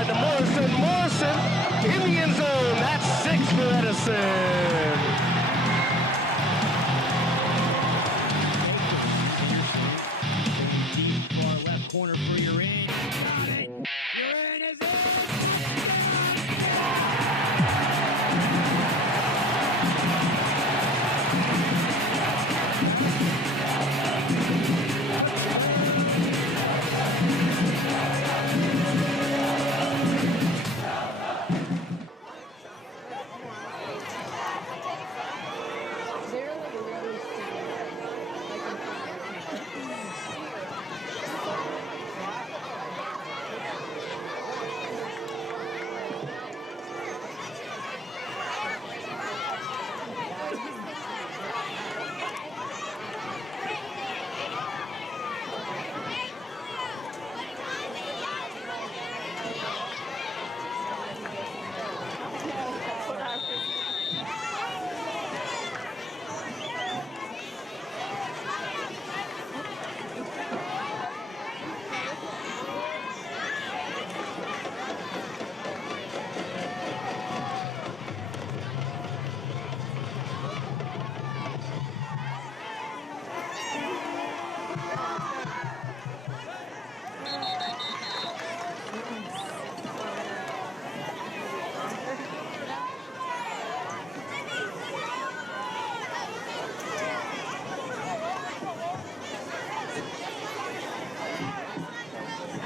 wide to Morrison. Morrison in the end zone. That's 6 for Edison. Deep far left corner for your in. Your in is in.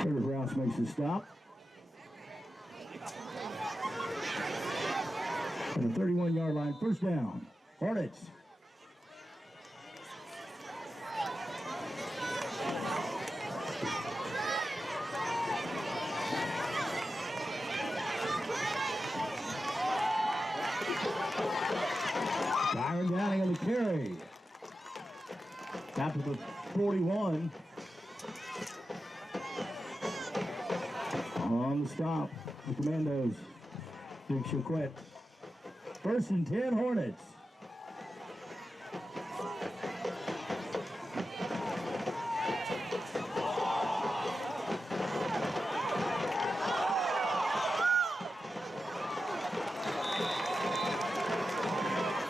Rouse makes the stop. At the 31-yard line, first down. Hornets. Byron Downing on the carry. Got to the 41. On the stop, the Commandos. Think she'll quit. First and 10, Hornets.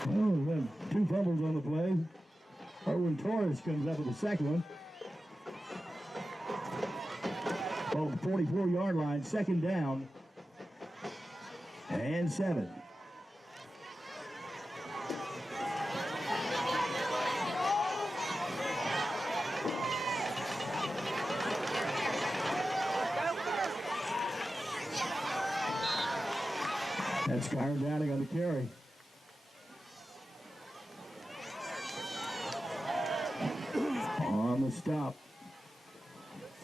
Oh, we have 2 fumbles on the play. Erwin Torres comes up with the second one. Well, the 44-yard line, second down, and 7. That's Kyron Downing on the carry. On the stop,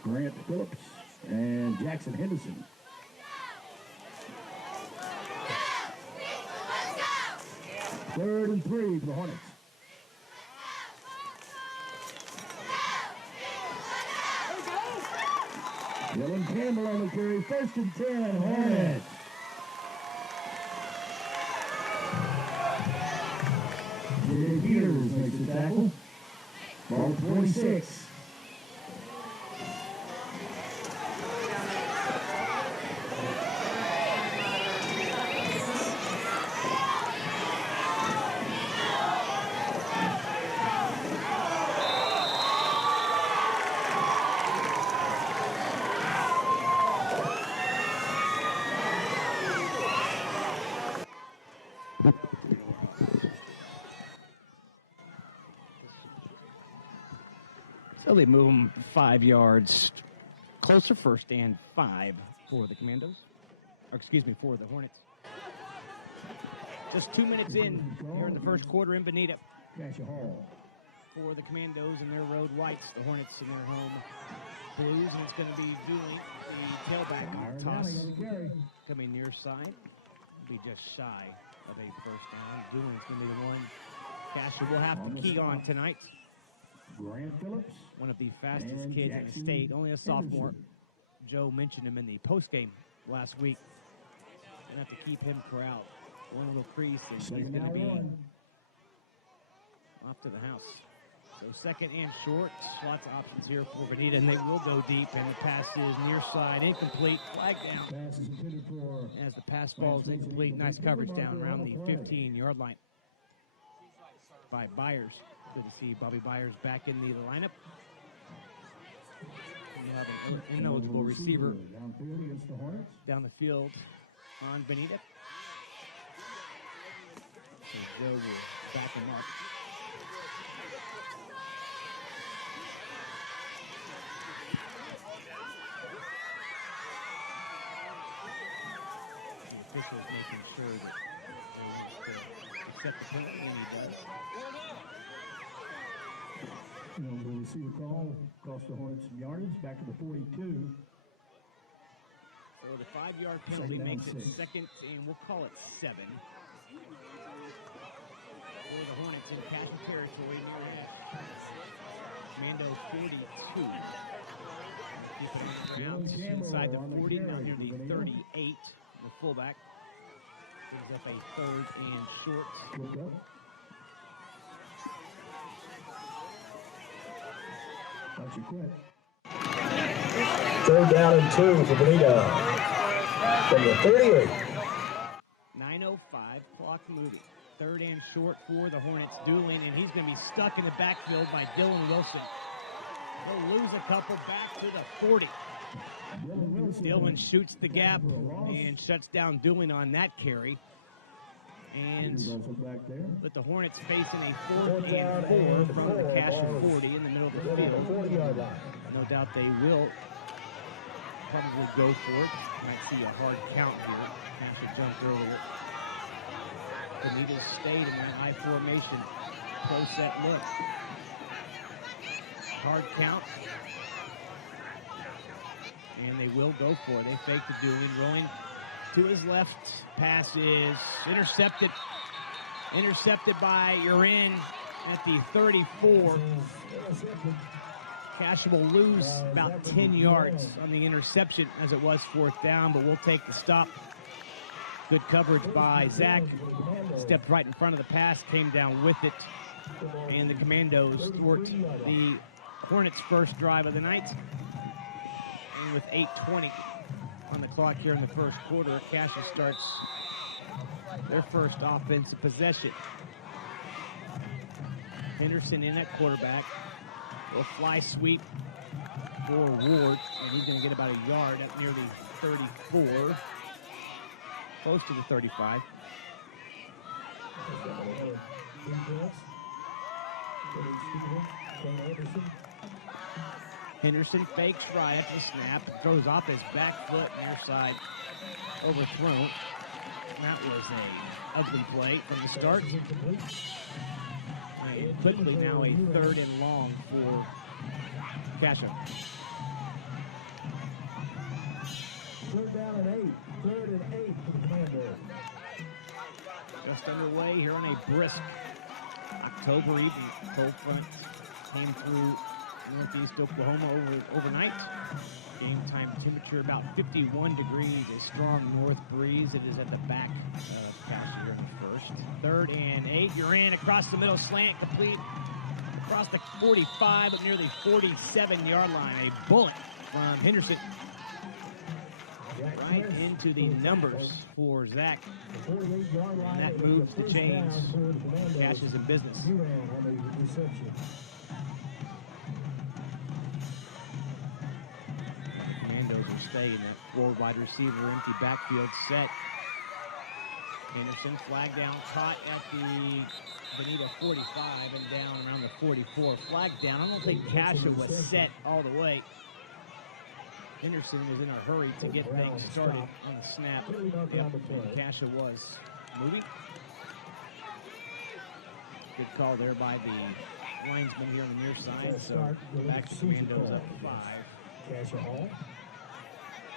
Grant Phillips and Jackson Henderson. Third and 3 for the Hornets. Dylan Campbell on the carry. First and 10, Hornets. Jay Peters makes the tackle. Ball 46. So they move them 5 yards closer, first and 5 for the Commandos. Or excuse me, for the Hornets. Just 2 minutes in here in the first quarter in Vinita. Cascia Hall. For the Commandos in their road whites, the Hornets in their home blues, and it's going to be Dooley, the tailback toss coming near side. Be just shy of a first down. Dooley's going to be the one Cascia will have to key on tonight. Grant Phillips. One of the fastest kids in the state, only a sophomore. Joe mentioned him in the postgame last week. Going to have to keep him corralled. One little crease, and he's going to be off to the house. So second and short, lots of options here for Vinita, and they will go deep, and the pass is near side, incomplete, flag down. Pass is intended for As the pass falls incomplete, nice coverage down around the 15-yard line by Byers. Good to see Bobby Byers back in the lineup. And you have an ineligible receiver downfield against the Hornets. down the field on Vinita. So Joe will back him up. The official is making sure that they accept the penalty, and he does. The receiver call cost the Hornets some yardage back to the 42. So the 5-yard penalty makes it 6. second, and we'll call it 7. For the Hornets in Cascia territory near Mando 42. Keeping on the ground inside the 40, now near the 38. The fullback brings up a third and short. Don't you quit. Third down and 2 for Vinita from the 38. 9:05, clock moving. Third and short for the Hornets, dueling, and he's going to be stuck in the backfield by Dylan Wilson. They'll lose a couple back to the 40. Dylan shoots the gap and shuts down Doolin on that carry. And with the Hornets facing a 4th and 4 from the Cascia 40 in the middle of the field. No doubt they will probably go for it. Might see a hard count here. Cascia jumped earlier. Vinita stayed in that high formation. Close set look. Hard count. And they will go for it. They fake the Doolin, rolling to his left. Pass is intercepted. Intercepted by Urin at the 34. Cascia will lose about 10 yards on the interception as it was 4th down, but we'll take the stop. Good coverage by Zach. Stepped right in front of the pass, came down with it. And the Commandos thwart the Hornets' first drive of the night. And with 8:20 on the clock here in the first quarter, Cascia starts their first offensive possession. Henderson in at quarterback. Will fly sweep for Ward, and he's going to get about a yard up near the 34. Close to the 35. Henderson fakes right at the snap, throws off his back foot, near side, overthrown. That was a ugly play from the start. And quickly now a 3rd and long for Cascia. 3rd down and 8. 3rd and 8 for the Commandos. Just underway here on a brisk October evening. Cold front came through northeast Oklahoma overnight. Game time temperature about 51 degrees. A strong north breeze. It is at the back of Cascia here in the first. 3rd and 8. Urin across the middle, slant complete across the 45, but near the 47-yard line. A bullet from Henderson right into the numbers for Zach. And that moves the chains. Cascia's in business. Commandos will stay in that 4 wide receiver empty backfield set. Henderson flag down, caught at the Vinita 45 and down around the 44. Flag down. I don't think Cascia was set all the way. Henderson was in a hurry to get things started on the snap. Yep, and Cascia was moving. Good call there by the linesman here on the near side. So back to Commandos up 5. Cascia Hall.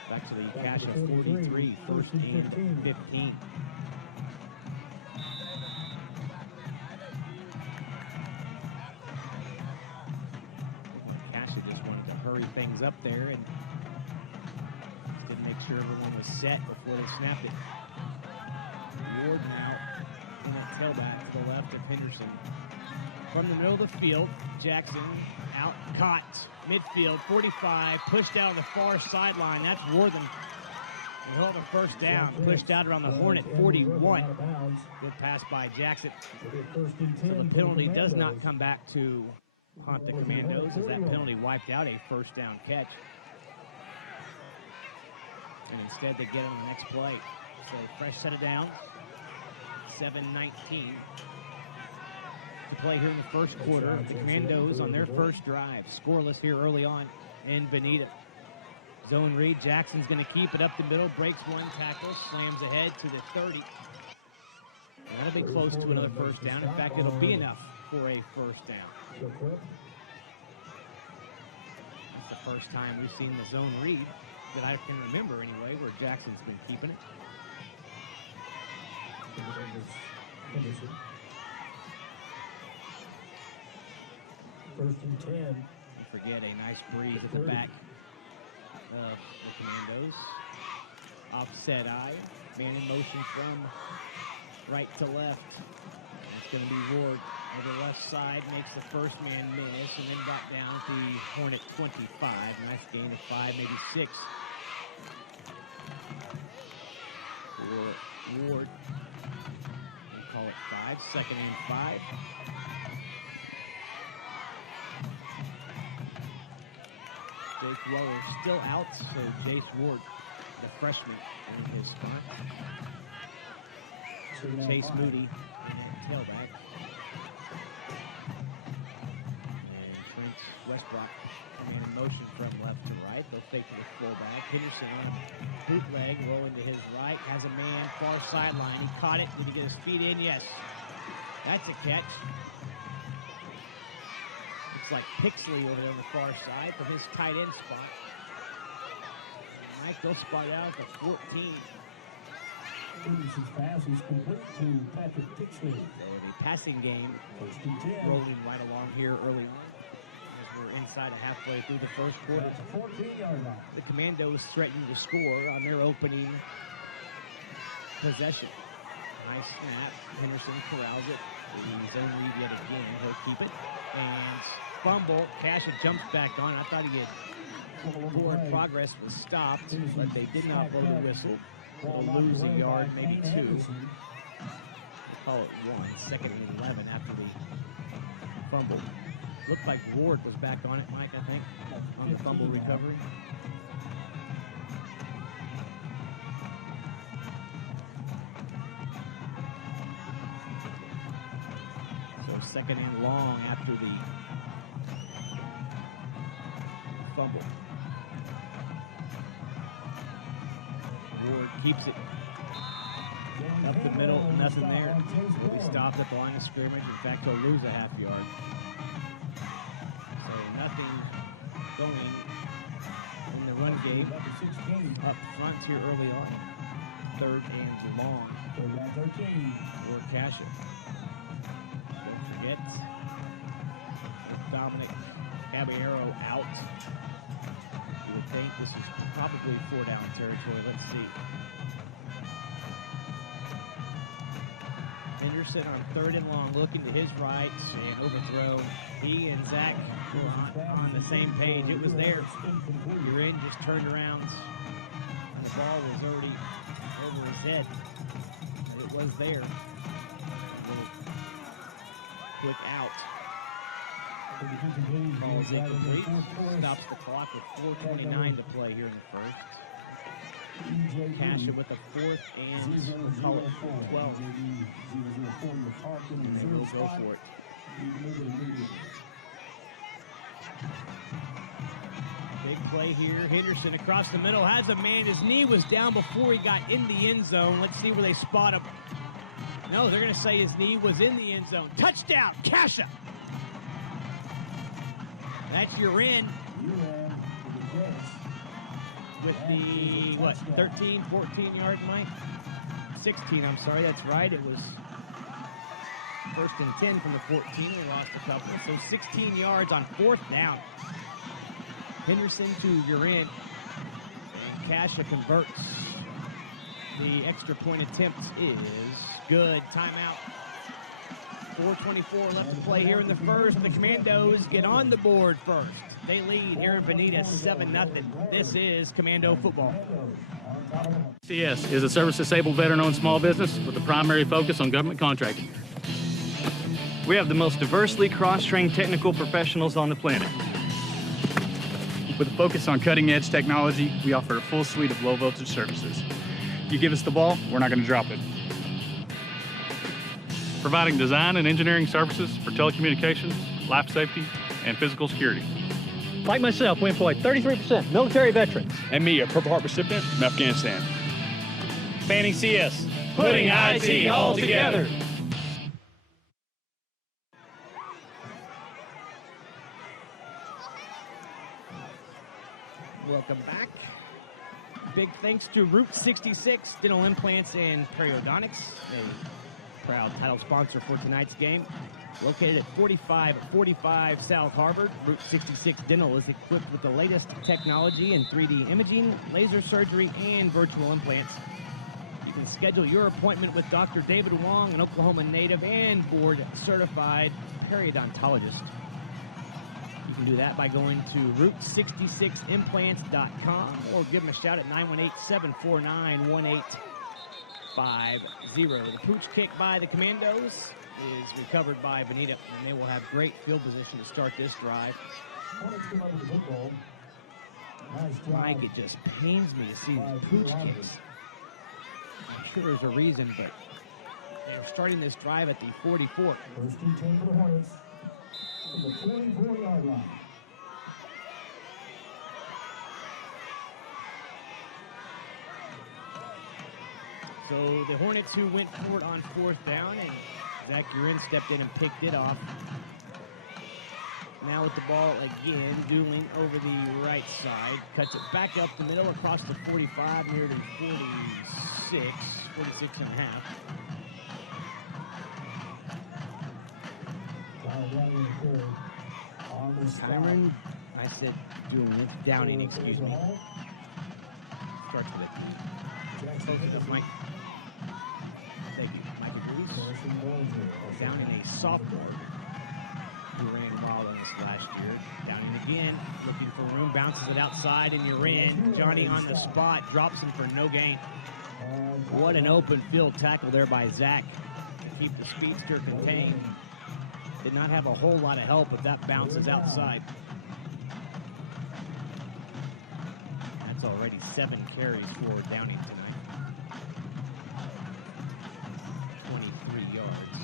Back to the Cascia 43, 1st and 15. Cascia just wanted to hurry things up there and just didn't make sure everyone was set before they snapped it. Ward now in that tailback to the left of Henderson. from the middle of the field. Jackson out, caught, midfield, 45, pushed out on the far sideline. That's Worthen. He'll have a first down, pushed out around the Hornet 41. Good pass by Jackson. So the penalty does not come back to haunt the Commandos, as that penalty wiped out a first down catch. And instead they get on the next play. So fresh set of downs, 7:19 to play here in the first quarter. The Commandos on their first drive, scoreless here early on in Vinita. Zone read, Jackson's going to keep it up the middle, breaks one tackle, slams ahead to the 30. And that'll be close to another first down. In fact, it'll be enough for a first down. That's the first time we've seen the zone read that I can remember anyway, where Jackson's been keeping it. First and 10. You forget a nice breeze at the back of the Commandos. Offset eye, man in motion from right to left. It's going to be Ward over the left side, makes the first man miss, and then brought down at the Hornet 25. Nice gain of 5, maybe 6. Ward, we call it 5, second and 5. Jake Weller still out, so Jace Ward, the freshman, in his spot. Chase Moody, tailback. And Prince Westbrook coming in motion from left to right. They'll fake to the fullback. Henderson on bootleg, rolling to his right. Has a man, far sideline. He caught it. Did he get his feet in? Yes. That's a catch. Looks like Pixley over there on the far side from his tight end spot. Mike, they'll spot out at the 14. His pass is complete to Patrick Pixley. So the passing game rolling right along here early on as we're inside of halfway through the first quarter. That's a 14-yard line. The Commandos threatening to score on their opening possession. Nice snap. Henderson corrals it. He's zone read yet again. He'll keep it. And fumble. Cascia jumps back on. I thought he had forward progress was stopped, but they did not blow the whistle. They'll lose a yard, maybe 2. We'll call it 1. Second and 11 after the fumble. Looked like Ward was back on it, Mike, I think, on the fumble recovery. So second and long after the fumble. Ward keeps it up the middle, nothing there. He'll be stopped at the line of scrimmage. In fact, he'll lose a half yard. So nothing going in the run game up front here early on. Third and long for Cascia. Don't forget, with Dominic Caballero out, you would think this is probably 4-down territory. Let's see. Henderson on third and long, looking to his right and overthrown. He and Zach were on the same page. It was there. You're in, just turned around. And the ball was already over his head. And it was there. Quick out. Calls incomplete. Stops the clock with 4:29 to play here in the first. Cascia with a 4th and we'll call it 12. And they will go for it. Big play here. Henderson across the middle has a man. His knee was down before he got in the end zone. Let's see where they spot him. No, they're going to say his knee was in the end zone. Touchdown, Cascia. That's your in. With the, 13, 14-yard line? 16, I'm sorry, that's right. It was first and 10 from the 14. We lost a couple. So 16 yards on 4th down. Henderson to Urin. And Cascia converts. The extra point attempt is good. Timeout. 4:24 left to play here in the first. The Commandos get on the board first. They lead here in Vinita 7-0. This is Commando football. CS is a service-disabled veteran-owned small business with a primary focus on government contracting. We have the most diversely cross-trained technical professionals on the planet. With a focus on cutting-edge technology, we offer a full suite of low-voltage services. You give us the ball, we're not going to drop it. Providing design and engineering services for telecommunications, life safety, and physical security. Like myself, we employ 33% military veterans. And me, a Purple Heart recipient from Afghanistan. Banning CS. Putting IT all together. Welcome back. Big thanks to Route 66 Dental Implants and Periodontics, a proud title sponsor for tonight's game. Located at 4545 South Harvard, Route 66 Dental is equipped with the latest technology in 3D imaging, laser surgery, and virtual implants. You can schedule your appointment with Dr. David Wong, an Oklahoma native and board-certified periodontologist. You can do that by going to route66implants.com or give them a shout at 918-749-1850. The pooch kick by the Commandos is recovered by Vinita, and they will have great field position to start this drive. Mike, it just pains me to see these pooch kicks. I'm sure there's a reason, but they're starting this drive at the 44. First and 10 for the Hornets. From the 24-yard line. So the Hornets, who went forward on fourth down, and Zach Urin stepped in and picked it off. Now with the ball again, dueling over the right side. Cuts it back up the middle across the 45, near to 46 and a half. Kyron, I said Downing, excuse me. Starts with it. Close to this, Mike. Thank you, Mike agrees. Downing, a sophomore who ran wild on this last year. Downing again, looking for room, bounces it outside, and you're in. Johnny on the spot, drops him for no gain. What an open field tackle there by Zach to keep the speedster contained. Did not have a whole lot of help, but that bounces outside. That's already 7 carries for Downing tonight. 23 yards.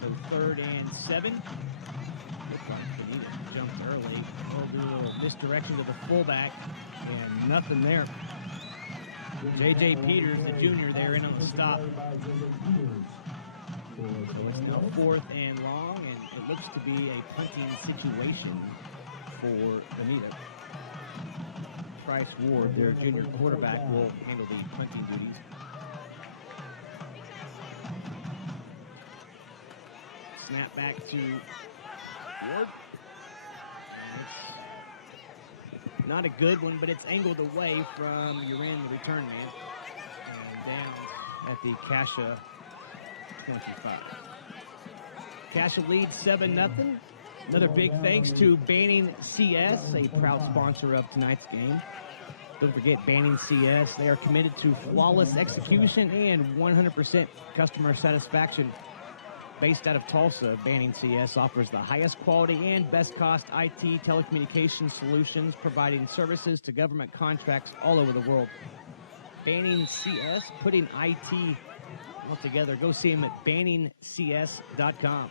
So 3rd and 7. Looks like Vinita jumped early. We'll do a little misdirection to the fullback, and nothing there. J.J. Peters, the junior, there in on the stop. So it's now 4th and long, and it looks to be a punting situation for Vinita. Bryce Ward, their junior quarterback, will handle the punting duties. Snap back to Ward. It's not a good one, but it's angled away from Urin, the return man, and down at the Cascia 25. Cascia leads 7-0. Another big thanks to Banning CS, a proud sponsor of tonight's game. Don't forget Banning CS. They are committed to flawless execution and 100% customer satisfaction. Based out of Tulsa, Banning CS offers the highest quality and best cost IT telecommunications solutions, providing services to government contracts all over the world. Banning CS, putting IT all together. Go see him at banningcs.com.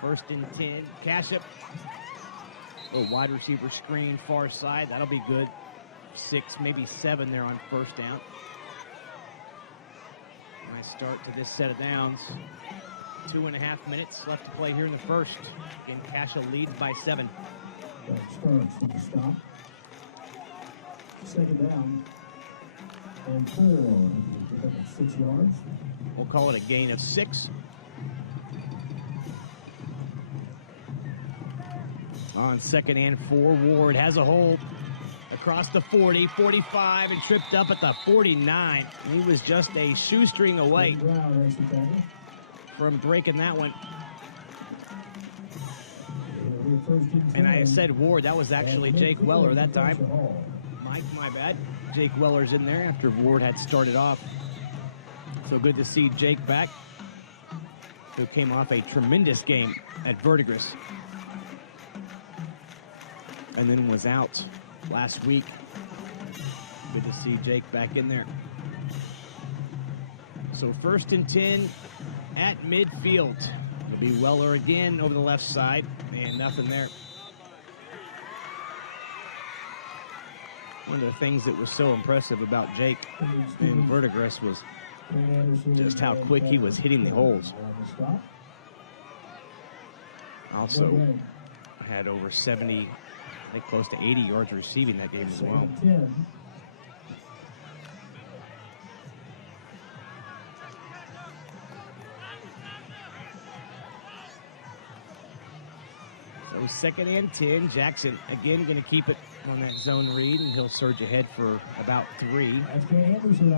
1st and 10. Cascia. A wide receiver screen, far side. That'll be good. 6, maybe 7 there on 1st down. Nice start to this set of downs. 2.5 minutes left to play here in the first. Again, Cascia leads by 7. Starts with the stop. 2nd down. And 4. 6 yards. We'll call it a gain of 6. On 2nd and 4, Ward has a hold across the 40, 45, and tripped up at the 49. He was just a shoestring away from breaking that one. And I said Ward, that was actually Jake Weller that time. Mike, my bad. Jake Weller's in there after Ward had started off. So good to see Jake back, who came off a tremendous game at Verdigris and then was out last week. Good to see Jake back in there. So 1st and 10 at midfield. It'll be Weller again over the left side, and nothing there. One of the things that was so impressive about Jake in Verdigris was just how quick he was hitting the holes. Also had over 70, I think close to 80 yards receiving that game as well. So 2nd and 10, Jackson again going to keep it on that zone read, and he'll surge ahead for about 3.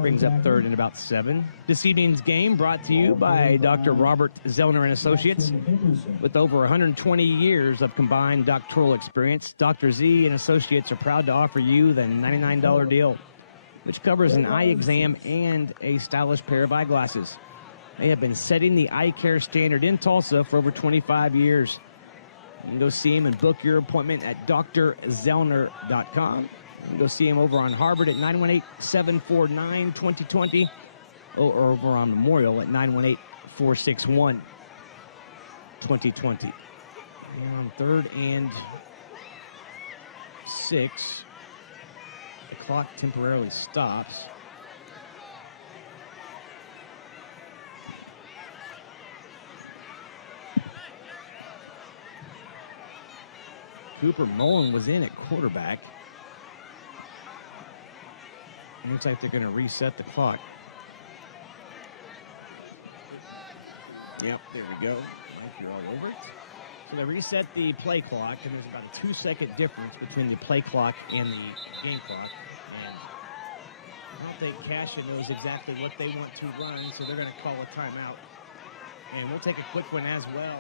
Brings up 3rd and about 7. This evening's game brought to you by Dr. Robert Zellner and Associates. With over 120 years of combined doctoral experience, Dr. Z and Associates are proud to offer you the $99 deal, which covers an eye exam and a stylish pair of eyeglasses. They have been setting the eye care standard in Tulsa for over 25 years. You can go see him and book your appointment at drzellner.com. You can go see him over on Harvard at 918-749-2020 or over on Memorial at 918-461-2020. And on 3rd and 6, the clock temporarily stops. Cooper Mullen was in at quarterback. It looks like they're going to reset the clock. Yep, there we go. You're all over it. So they reset the play clock, and there's about a 2-second difference between the play clock and the game clock. And I don't think Cascia knows exactly what they want to run, so they're going to call a timeout. And we'll take a quick one as well.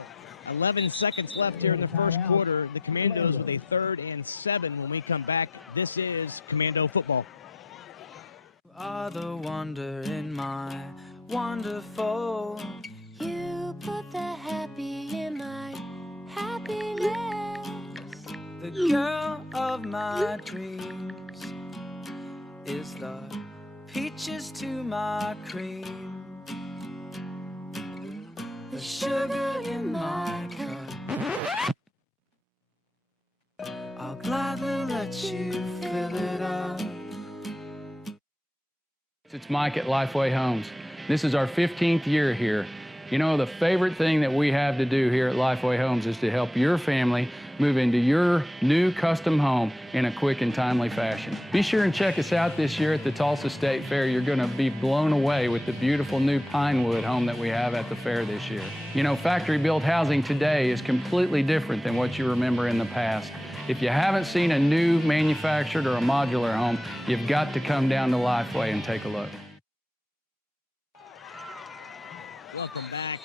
11 seconds left here in the first quarter. The Commandos with a 3rd and 7 when we come back. This is Commando football. Are the wonder in my wonderful. You put the happy in my happiness. The girl of my dreams is the peaches to my cream. The sugar in my cup. I'll gladly let you fill it up. It's Mike at Lifeway Homes. This is our 15th year here. You know, the favorite thing that we have to do here at Lifeway Homes is to help your family move into your new custom home in a quick and timely fashion. Be sure and check us out this year at the Tulsa State Fair. You're going to be blown away with the beautiful new Pinewood home that we have at the fair this year. You know, factory-built housing today is completely different than what you remember in the past. If you haven't seen a new manufactured or a modular home, you've got to come down to Lifeway and take a look. Welcome back.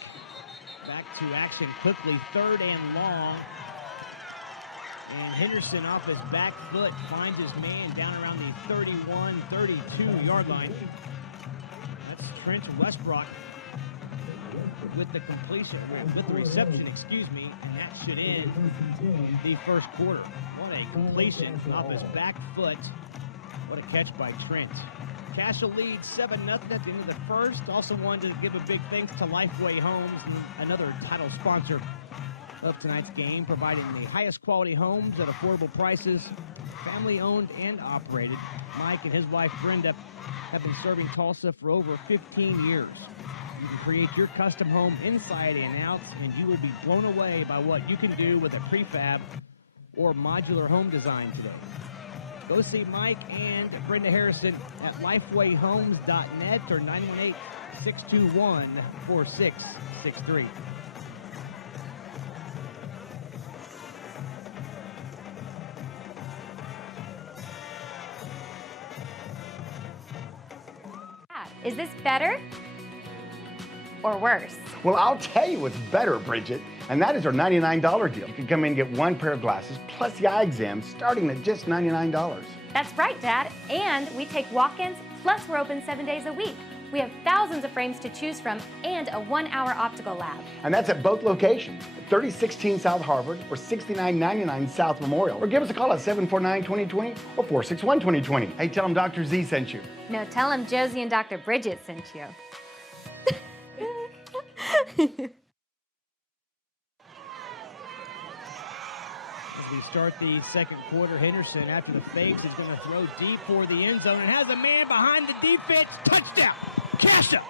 Back to action quickly. 3rd and long. And Henderson off his back foot finds his man down around the 31, 32-yard line. That's Trent Westbrook with the completion, with the reception, excuse me, and that should end the first quarter. What a completion off his back foot. What a catch by Trent. Cascia leads 7-0 at the end of the first. Also wanted to give a big thanks to Lifeway Homes, another title sponsor of tonight's game, providing the highest quality homes at affordable prices, family owned and operated. Mike and his wife Brenda have been serving Tulsa for over 15 years. You can create your custom home inside and out, and you will be blown away by what you can do with a prefab or modular home design today. Go see Mike and Brenda Harrison at lifewayhomes.net or 918-621-4663. Is this better or worse? Well, I'll tell you what's better, Bridget. And that is our $99 deal. You can come in and get one pair of glasses plus the eye exam starting at just $99. That's right, Dad. And we take walk-ins, plus we're open 7 days a week. We have thousands of frames to choose from and a 1-hour optical lab. And that's at both locations, 3016 South Harvard or 6999 South Memorial. Or give us a call at 749-2020 or 461-2020. Hey, tell them Dr. Z sent you. No, tell him Josie and Dr. Bridget sent you. As we start the second quarter, Henderson, after the fakes, is going to throw deep for the end zone and has a man behind the defense. Touchdown, Cascia.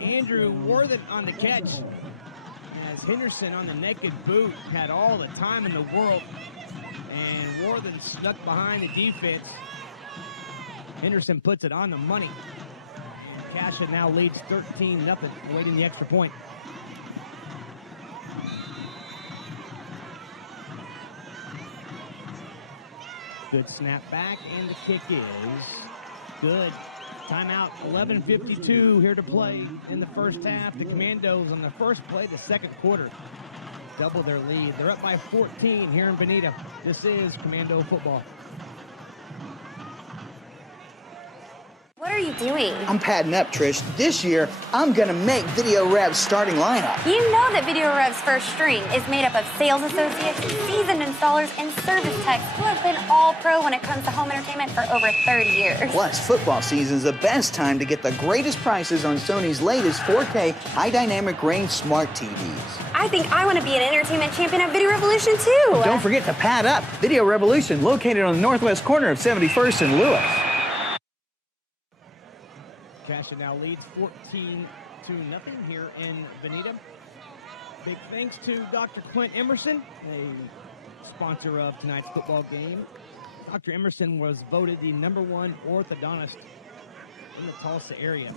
Andrew Worthen on the catch, as Henderson on the naked boot had all the time in the world, and Worthen snuck behind the defense. Henderson puts it on the money. Cascia now leads 13-0, awaiting the extra point. Good snap back, and the kick is good. Timeout, 11:52 here to play in the first half. The Commandos on the first play, the second quarter, double their lead. They're up by 14 here in Vinita. This is Commando football. What are you doing? I'm padding up, Trish. This year, I'm gonna make Video Rev's starting lineup. You know that Video Rev's first string is made up of sales associates, seasoned installers, and service techs who have been all pro when it comes to home entertainment for over 30 years. Plus, football season is the best time to get the greatest prices on Sony's latest 4K high dynamic range smart TVs. I think I want to be an entertainment champion at Video Revolution too. Don't forget to pad up. Video Revolution, located on the northwest corner of 71st and Lewis. Cascia now leads 14-0 here in Vinita. Big thanks to Dr. Clint Emerson, a sponsor of tonight's football game. Dr. Emerson was voted the #1 orthodontist in the Tulsa area,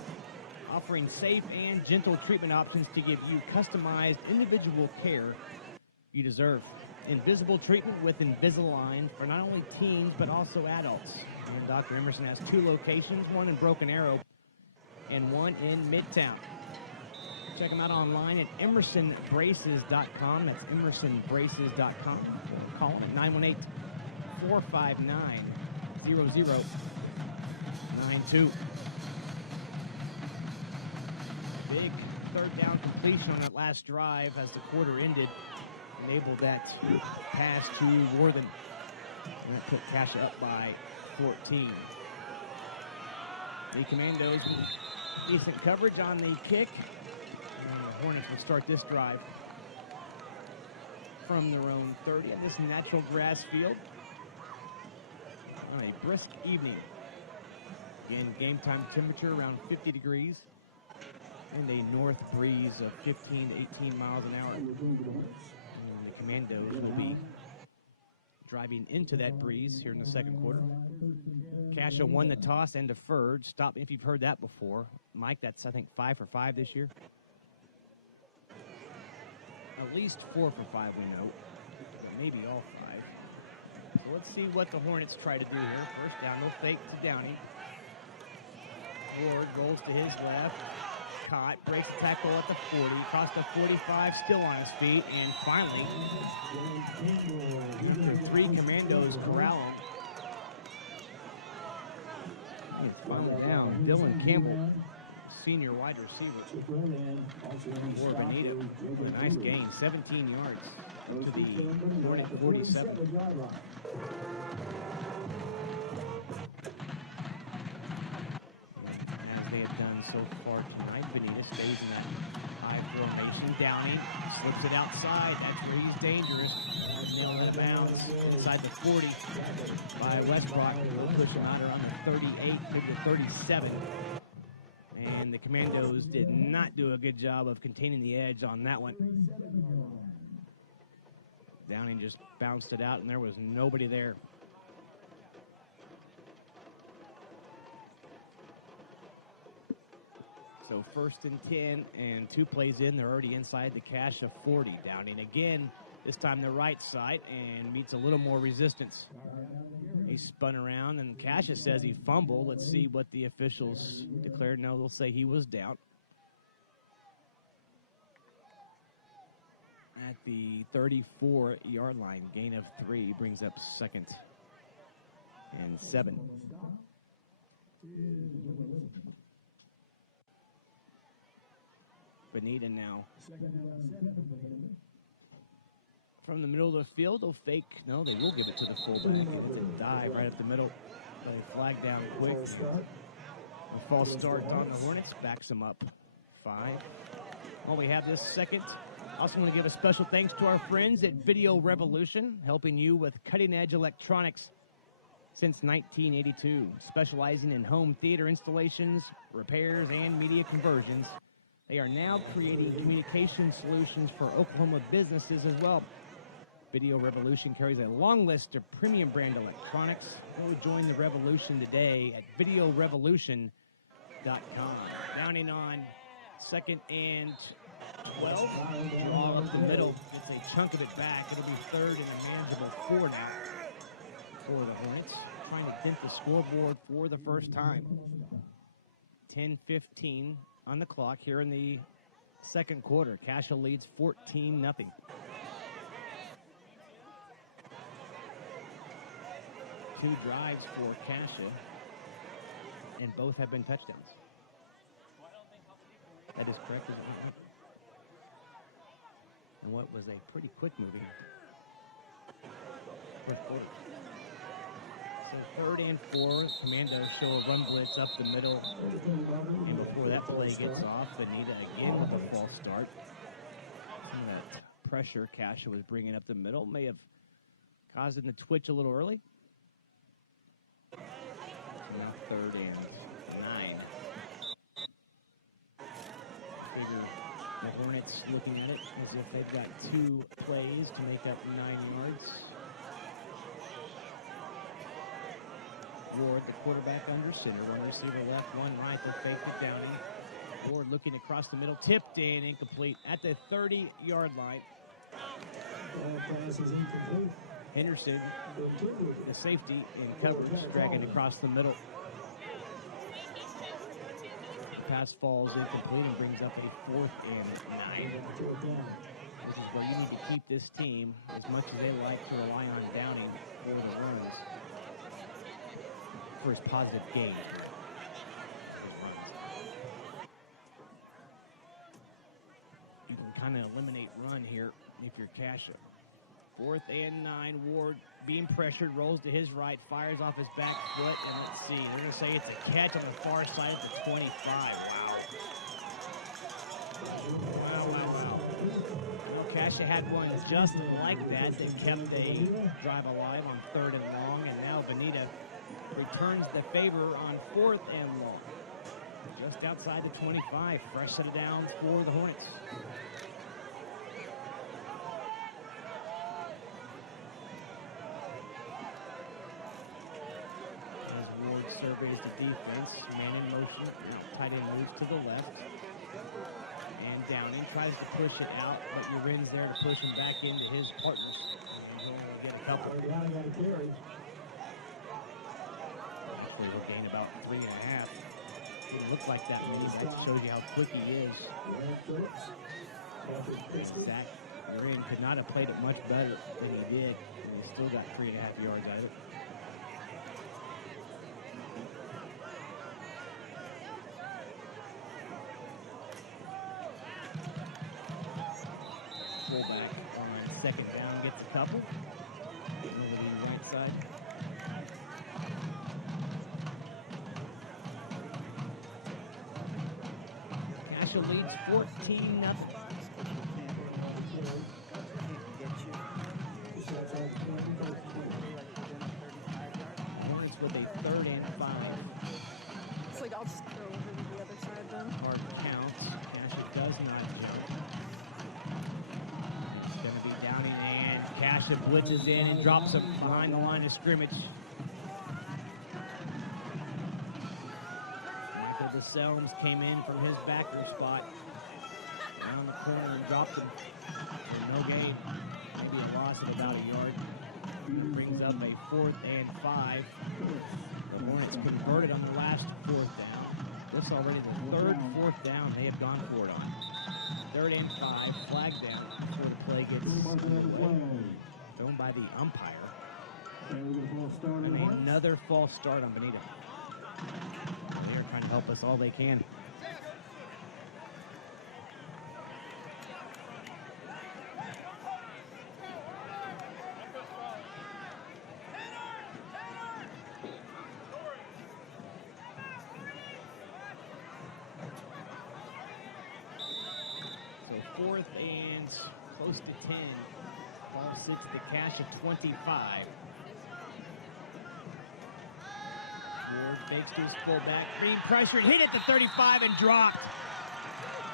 offering safe and gentle treatment options to give you customized individual care you deserve. Invisible treatment with Invisalign for not only teens but also adults. And Dr. Emerson has 2 locations, one in Broken Arrow and one in Midtown. Check them out online at emersonbraces.com. That's emersonbraces.com. Call them at 918-459-0092. Big third down completion on that last drive as the quarter ended. Enabled that pass to Worthen. And that put Cascia up by 14. The Commandos decent coverage on the kick. And the Hornets will start this drive from their own 30 on this natural grass field on a brisk evening. Again, game time temperature around 50 degrees and a north breeze of 15 to 18 miles an hour. And the Commandos will be driving into that breeze here in the second quarter. Cascia won the toss and deferred. Stop me if you've heard that before. Mike, that's, I think, 5 for 5 this year. At least 4 for 5 we know, but maybe all 5. So let's see what the Hornets try to do here. First down, no fake to Downey. Ward rolls to his left. Caught, breaks the tackle at the 40, crossed the 45, still on his feet, and finally, after 3 Commandos corral him, it's finally down. Dylan Campbell, senior wide receiver for Vinita. A nice gain, 17 yards to the Hornet 47. As they have done so far tonight, Vinita stays in that high formation. Downey slips it outside. That's where he's dangerous. Nailed in bounds inside the 40 by Westbrook. Pushing out around the 38 to the 37. And the Commandos did not do a good job of containing the edge on that one. Downing just bounced it out, and there was nobody there. So 1st and 10, and 2 plays in, they're already inside the Cascia 40. Downing again, this time the right side, and meets a little more resistance. He spun around, and Cascia says he fumbled. Let's see what the officials declared. No, they'll say he was down. At the 34-yard line, gain of 3 brings up 2nd and 7. Vinita now. From the middle of the field, they'll fake. No, they will give it to the fullback. It's a dive right up the middle. They flag down quick. A false start on the Hornets. Backs them up 5. Well, we have this second. Also want to give a special thanks to our friends at Video Revolution, helping you with cutting-edge electronics since 1982, specializing in home theater installations, repairs, and media conversions. They are now creating communication solutions for Oklahoma businesses as well. Video Revolution carries a long list of premium brand electronics. Go join the revolution today at videorevolution.com. Downing on 2nd and 12. Draw up the middle. Gets a chunk of it back. It'll be 3rd and a manageable 4 now for the Hornets. Trying to dent the scoreboard for the first time. 10:15 on the clock here in the second quarter. Cascia leads 14-0. Two drives for Cascia, and both have been touchdowns. That is correct. And what was a pretty quick moving fourth quarter. So 3rd and 4, Commandos show a run blitz up the middle. And before that play gets off, Vinita again with a false start. Some of that pressure Cascia was bringing up the middle may have caused him to twitch a little early. So now 3rd and 9. Figure the Hornets looking at it as if they've got 2 plays to make up 9 yards. Ward, the quarterback, under center. One receiver left, one right. They fake it down. Ward looking across the middle, tipped in, incomplete at the 30-yard line. Henderson, the safety in coverage, dragging across the middle. The pass falls incomplete and brings up a 4th and 9. This is where you need to keep this team, as much as they like to rely on Downing for the runs, for his positive gain. You can kind of eliminate run here if you're Cascia. 4th and 9, Ward being pressured, rolls to his right, fires off his back foot, and let's see, they're going to say it's a catch on the far side of the 25. Wow. Well, Cascia had one just like that. They kept a drive alive on 3rd and long, and now Vinita returns the favor on 4th and long. Just outside the 25, fresh set of downs for the Hornets. As Ward surveys the defense, man in motion, tight end moves to the left. And Downing tries to push it out, but Loren's there to push him back into his partners. And he'll get a couple. Actually, we'll gain about 3.5. Didn't look like that move. That shows you how quick he is. Zach Loren could not have played it much better than he did, and he still got 3.5 yards out of it. Fullback on 2nd down gets a couple. Over the right side. Cascia leads 14-0. Hornets with a 3rd and 5. It's like I'll just throw over to the other side then. Hard counts. Cascia does not do it. It's going to be Downing, and Cascia blitzes in and drops him behind the line of scrimmage. Selms came in from his backer spot down the corner and dropped him for no gain. Maybe a loss of about a yard. Brings up a 4th and 5. The Hornets converted on the last 4th down. This already the 3rd 4th down they have gone for it on. 3rd and 5, flag down before the play gets thrown by the umpire. And another false start on Vinita. They are trying to help us all they can. So 4th and close to 10. Ball 6 to Cascia 25. Ward fakes to his fullback. Green pressured, hit at the 35 and dropped.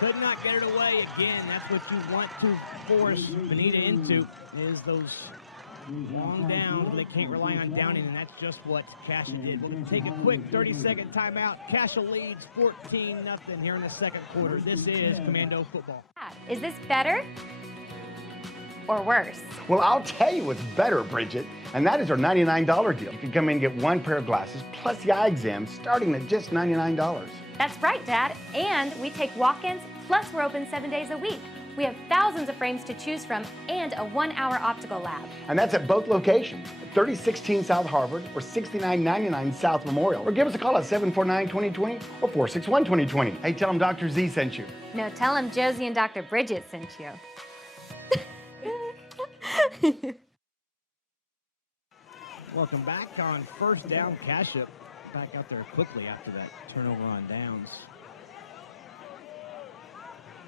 Could not get it away again. That's what you want to force Vinita into, is those long downs when they can't rely on downing, and that's just what Cascia did. We'll take a quick 30-second timeout. Cascia leads 14-0 here in the 2nd quarter. This is Commando football. Is this better or worse? Well, I'll tell you what's better, Bridget, and that is our $99 deal. You can come in and get 1 pair of glasses plus the eye exam starting at just $99. That's right, Dad. And we take walk-ins, plus we're open 7 days a week. We have thousands of frames to choose from and a 1-hour optical lab. And that's at both locations, 3016 South Harvard or 6999 South Memorial. Or give us a call at 749-2020 or 461-2020. Hey, tell them Dr. Z sent you. No, tell him Josie and Dr. Bridget sent you. Welcome back on 1st down. Cascia back out there quickly after that turnover on downs.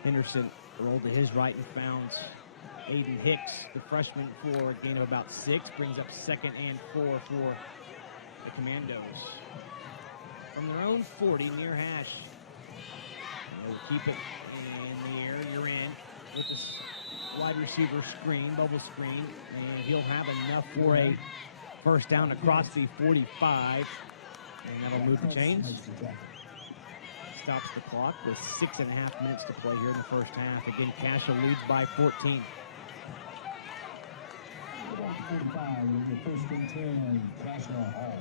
Henderson rolled to his right and found Aiden Hicks, the freshman, for a gain of about 6. Brings up 2nd and 4 for the Commandos. From their own 40 near hash. They'll keep it in the air. You're in with this wide receiver screen, bubble screen, and he'll have enough for a 1st down across the 45, and that'll move the chains. Stops the clock with 6.5 minutes to play here in the 1st half. Again, Cascia leads by 14. 45 with the 1st and 10, Cascia Hall.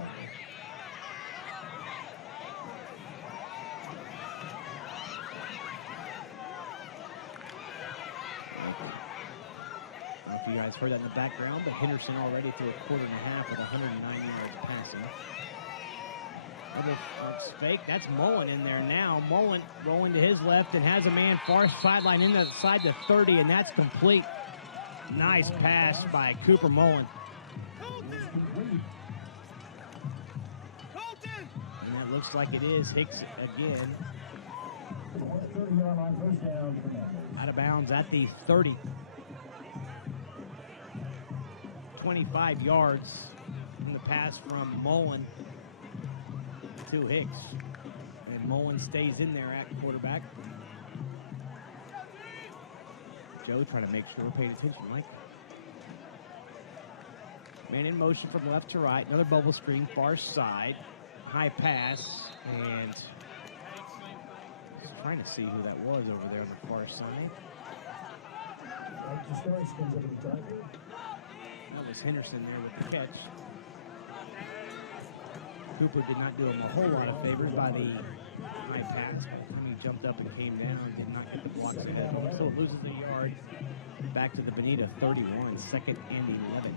I don't know if you guys heard that in the background, but Henderson already through a 1.5 with 109 yards passing. Another fake. That's Mullen in there now. Mullen rolling to his left and has a man far sideline inside the 30, and that's complete. Nice pass by Cooper Mullen. And that looks like it is Hicks again. Out of bounds at the 30. 25 yards in the pass from Mullen to Hicks. And Mullen stays in there at quarterback. Joe trying to make sure we're paying attention, Mike. Man in motion from left to right. Another bubble screen, far side. High pass. And just trying to see who that was over there on the far side. That was Henderson there with the catch. Cooper did not do him a whole lot of favors by the high pass. He jumped up and came down and did not get the blocks ahead. So it loses a yard back to the Vinita 31, 2nd and 11.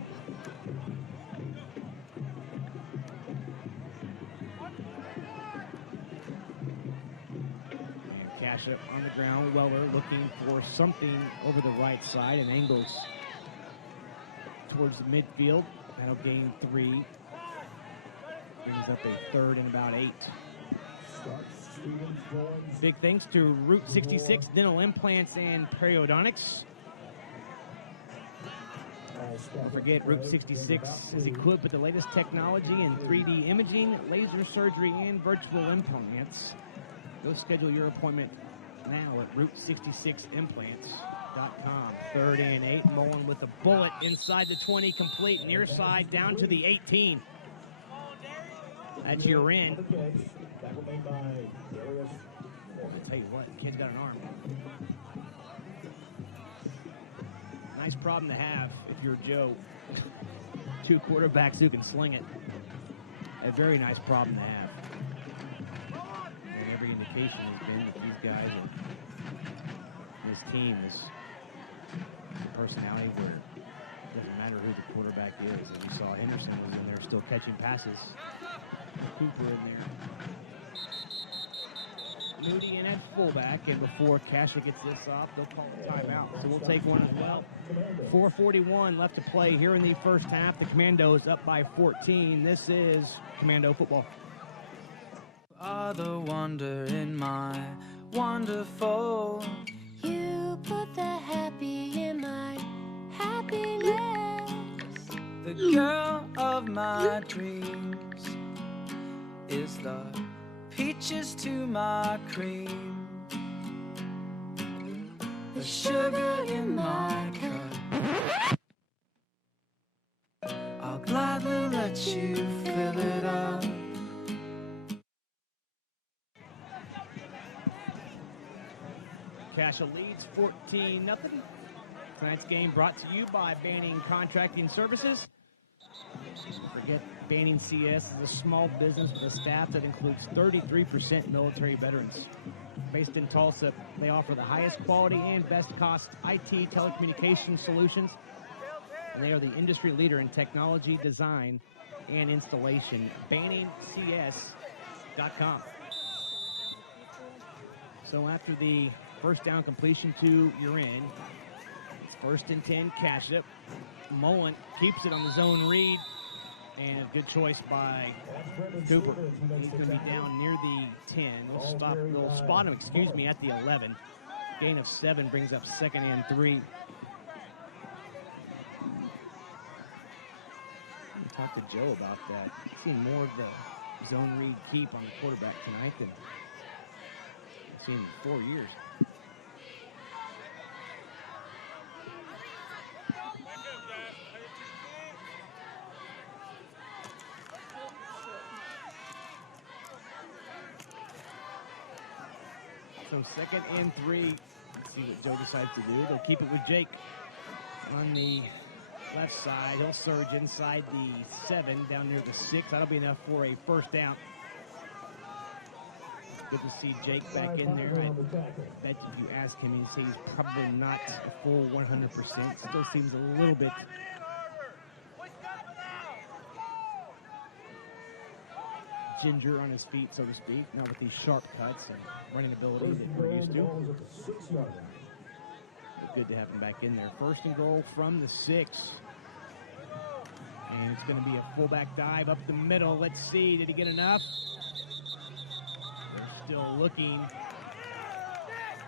And Cascia on the ground. Weller looking for something over the right side and angles towards the midfield. That'll gain 3. Brings up a 3rd and about 8. Big thanks to Route 66 Dental Implants and Periodontics. Don't forget, Route 66 is equipped with the latest technology in 3D imaging, laser surgery, and virtual implants. Go schedule your appointment now at Route66implants.com. 3rd and 8. Mullen with a bullet inside the 20, complete near side down to the 18. That's your end. Tackle made by Darius. I'll tell you what, kid's got an arm. Nice problem to have if you're Joe. 2 quarterbacks who can sling it. A very nice problem to have. And every indication has been that these guys and this team is a personality where it doesn't matter who the quarterback is. And we saw Henderson was in there still catching passes. Cooper in there. Moody in at fullback, and before Cascia gets this off, they'll call a timeout. So we'll take one as well. 4:41 left to play here in the first half. The Commandos up by 14. This is Commando football. Are the wonder in my wonderful. You put the happy in my happiness. The girl of my dreams is the peaches to my cream, the sugar in my cup. I'll gladly let you fill it up. Cascia leads 14-0. Tonight's game brought to you by Banning Contracting Services. Don't forget, Banning CS is a small business with a staff that includes 33% military veterans. Based in Tulsa, they offer the highest quality and best cost IT telecommunications solutions, and they are the industry leader in technology, design, and installation. BanningCS.com. So after the first down completion to Urin, it's 1st and 10, Cascia. Mullen keeps it on the zone read, and a good choice by Cooper. He's going to be down near the 10. They'll spot him, at the 11. Gain of 7 brings up 2nd and 3. Talk to Joe about that. I've seen more of the zone read keep on the quarterback tonight than I've seen in 4 years. So 2nd and 3. Let's see what Joe decides to do. They'll keep it with Jake on the left side. He'll surge inside the 7, down near the 6. That'll be enough for a first down. Good to see Jake back in there. I bet if you ask him, he'd say he's probably not a full 100%. Still seems a little bit ginger on his feet, so to speak. Not with these sharp cuts and running ability that we're used to. But good to have him back in there. 1st and goal from the 6. And it's going to be a fullback dive up the middle. Let's see, did he get enough? They're still looking.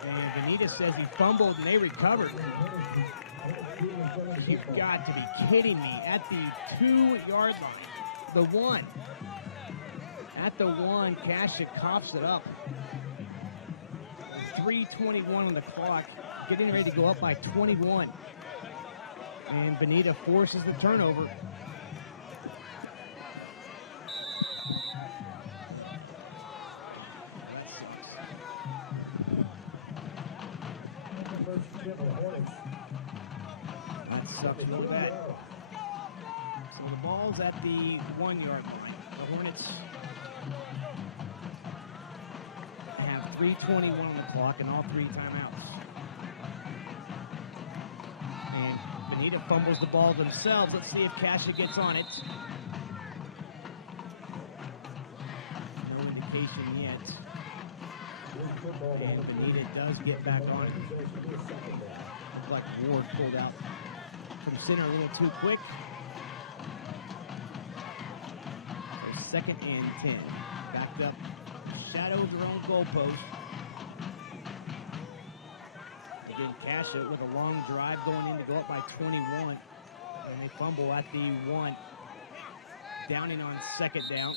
And Vinita says he fumbled and they recovered. You've got to be kidding me. At the 2-yard line, the 1. At the 1, Cascia coughs it up. 3:21 on the clock, getting ready to go up by 21. And Vinita forces the turnover. That sucks really bad. So the ball's at the 1-yard line. The Hornets have 3:21 on the clock and all 3 timeouts. And Vinita fumbles the ball themselves. Let's see if Cascia gets on it. No indication yet. And Vinita does get back on it. Looks like Ward pulled out from center a little too quick. 2nd and 10. Backed up, shadows their own goalpost. Again, Cascia with a long drive going in to go up by 21. And they fumble at the 1. Downing on 2nd down.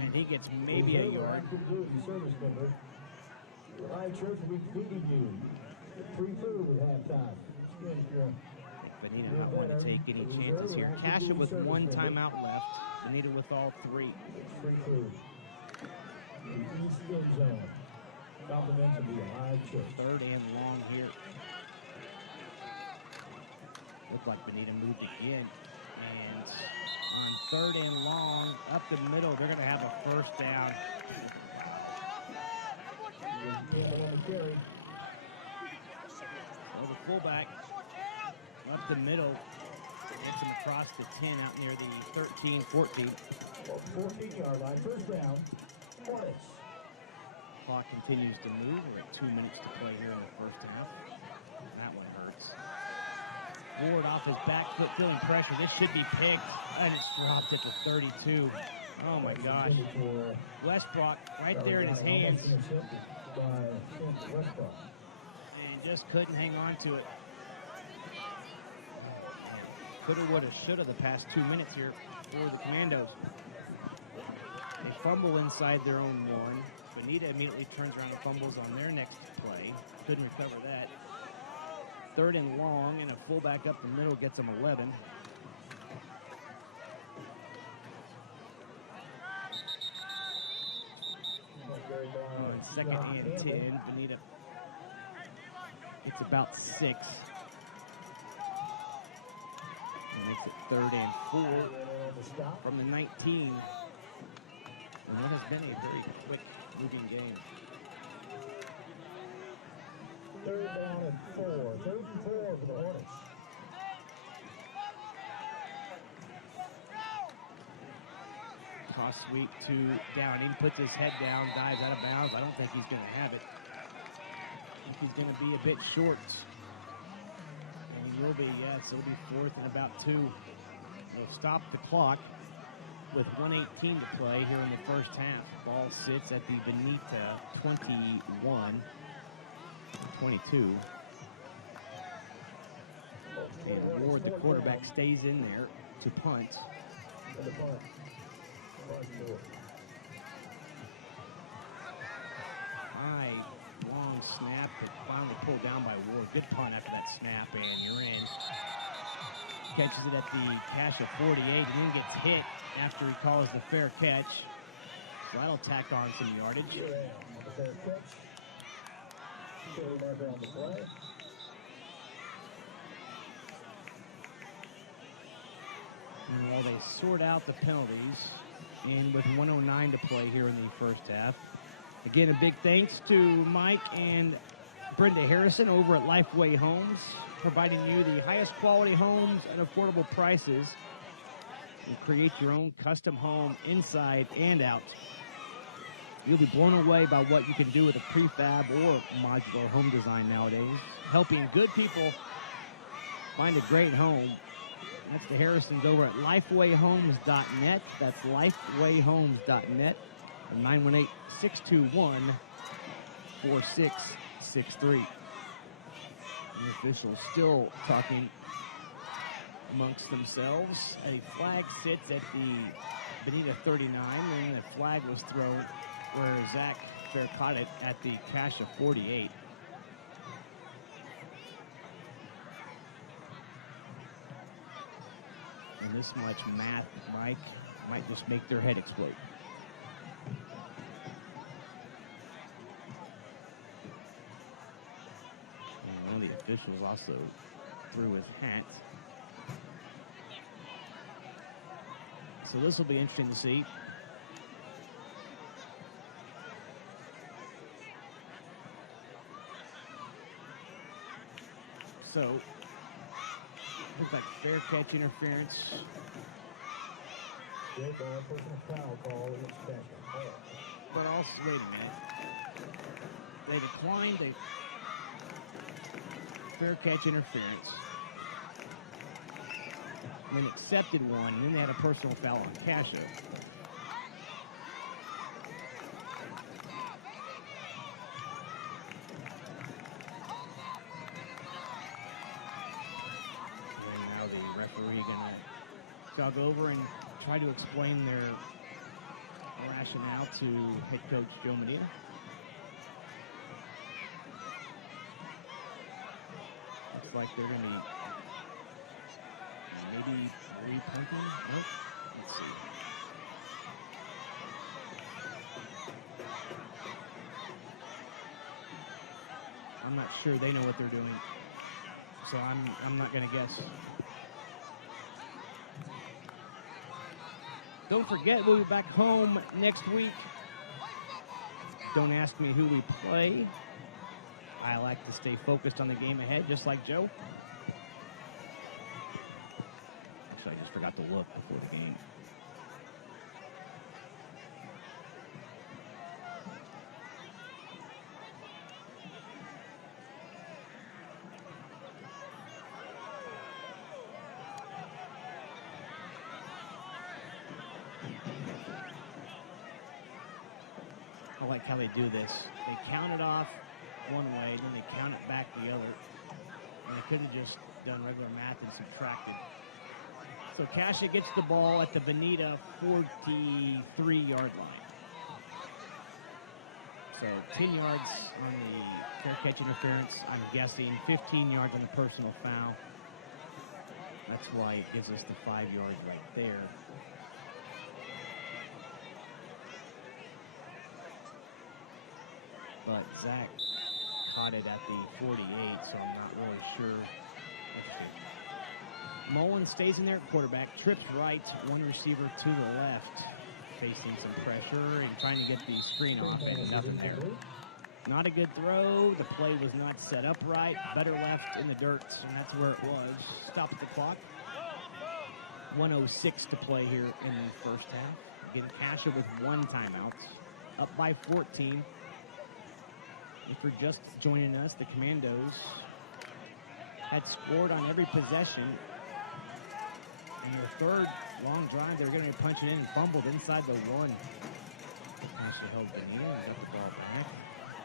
And he gets maybe a yard. Vinita not want to take any chances here. Cascia with 1 timeout left. Vinita with all three. Free food. The East End Zone. Compliments of the Ohio Church. 3rd and long here. Looked like Vinita moved again. And on 3rd and long, up the middle, they're going to have a first down. Well, the fullback up the middle gets him across the 10 out near the 13-14. 14-yard line, first down. Hornets. Clock continues to move. We're at 2 minutes to play here in the first half. That one hurts. Ward off his back foot, feeling pressure. This should be picked, and it's dropped at the 32. Oh my gosh. Westbrook right there in his hands. And just couldn't hang on to it. Coulda, woulda, shoulda the past 2 minutes here for the Commandos. They fumble inside their own one. Vinita immediately turns around and fumbles on their next play. Couldn't recover that. 3rd and long, and a fullback up the middle gets them 11. On 2nd and 10, Vinita gets about 6. And makes it 3rd and 4 from the 19. And that has been a very quick moving game. 3rd down and 4. 3rd and 4 for the Hornets. Toss sweep to Downing, puts his head down, dives out of bounds. I don't think he's going to have it. I think he's going to be a bit short. And he will be, yes, it'll be 4th and about 2. We'll stop the clock with 1:18 to play here in the first half. Ball sits at the Vinita 21-22. And Ward, the quarterback, stays in there to punt. High, long snap, but finally pulled down by Ward. Good punt after that snap, and you're in. Catches it at the Cascia 48, and then gets hit after he calls the fair catch. So that'll tack on some yardage. And while they sort out the penalties, and with 1:09 to play here in the first half. Again, a big thanks to Mike and Brenda Harrison over at Lifeway Homes, providing you the highest quality homes at affordable prices. And create your own custom home inside and out. You'll be blown away by what you can do with a prefab or modular home design nowadays. Helping good people find a great home. That's the Harrisons over at lifewayhomes.net. That's lifewayhomes.net. And 918-621-4663. The officials still talking amongst themselves. A flag sits at the Vinita 39, and the flag was thrown where Zach Fair caught it at the Cascia 48. And this much math, Mike, might just make their head explode. And one of the officials also threw his hat. So this will be interesting to see. So, looks like fair catch interference. But also, wait a minute. They declined a fair catch interference. And then accepted one, and then they had a personal foul on Cascia. And now the referee gonna jog over and try to explain their rationale to head coach Joe Medina. Looks like they're gonna be maybe 3 punting. Nope. Let's see. I'm not sure they know what they're doing. So I'm not going to guess. Don't forget, we'll be back home next week. Don't ask me who we play. I like to stay focused on the game ahead, just like Joe. Actually, I just forgot to look before the game. I like how they do this. They count it off one way, then they count it back the other. And they could have just done regular math and subtracted. So Cascia gets the ball at the Vinita 43-yard line. So 10 yards on the fair catch interference, I'm guessing. 15 yards on the personal foul. That's why it gives us the 5 yards right there. But Zach caught it at the 48, so I'm not really sure. Mullen stays in there at quarterback, trips right, one receiver to the left, facing some pressure and trying to get the screen off, and nothing there. Not a good throw. The play was not set up right. Better left in the dirt, and that's where it was. Stop the clock. 1:06 to play here in the first half. Again, Cascia with one timeout, up by 14. If you're just joining us, the Commandos had scored on every possession. In their third long drive, they were going to be punching in and fumbled inside the one. Cascia held the knee and got the ball back.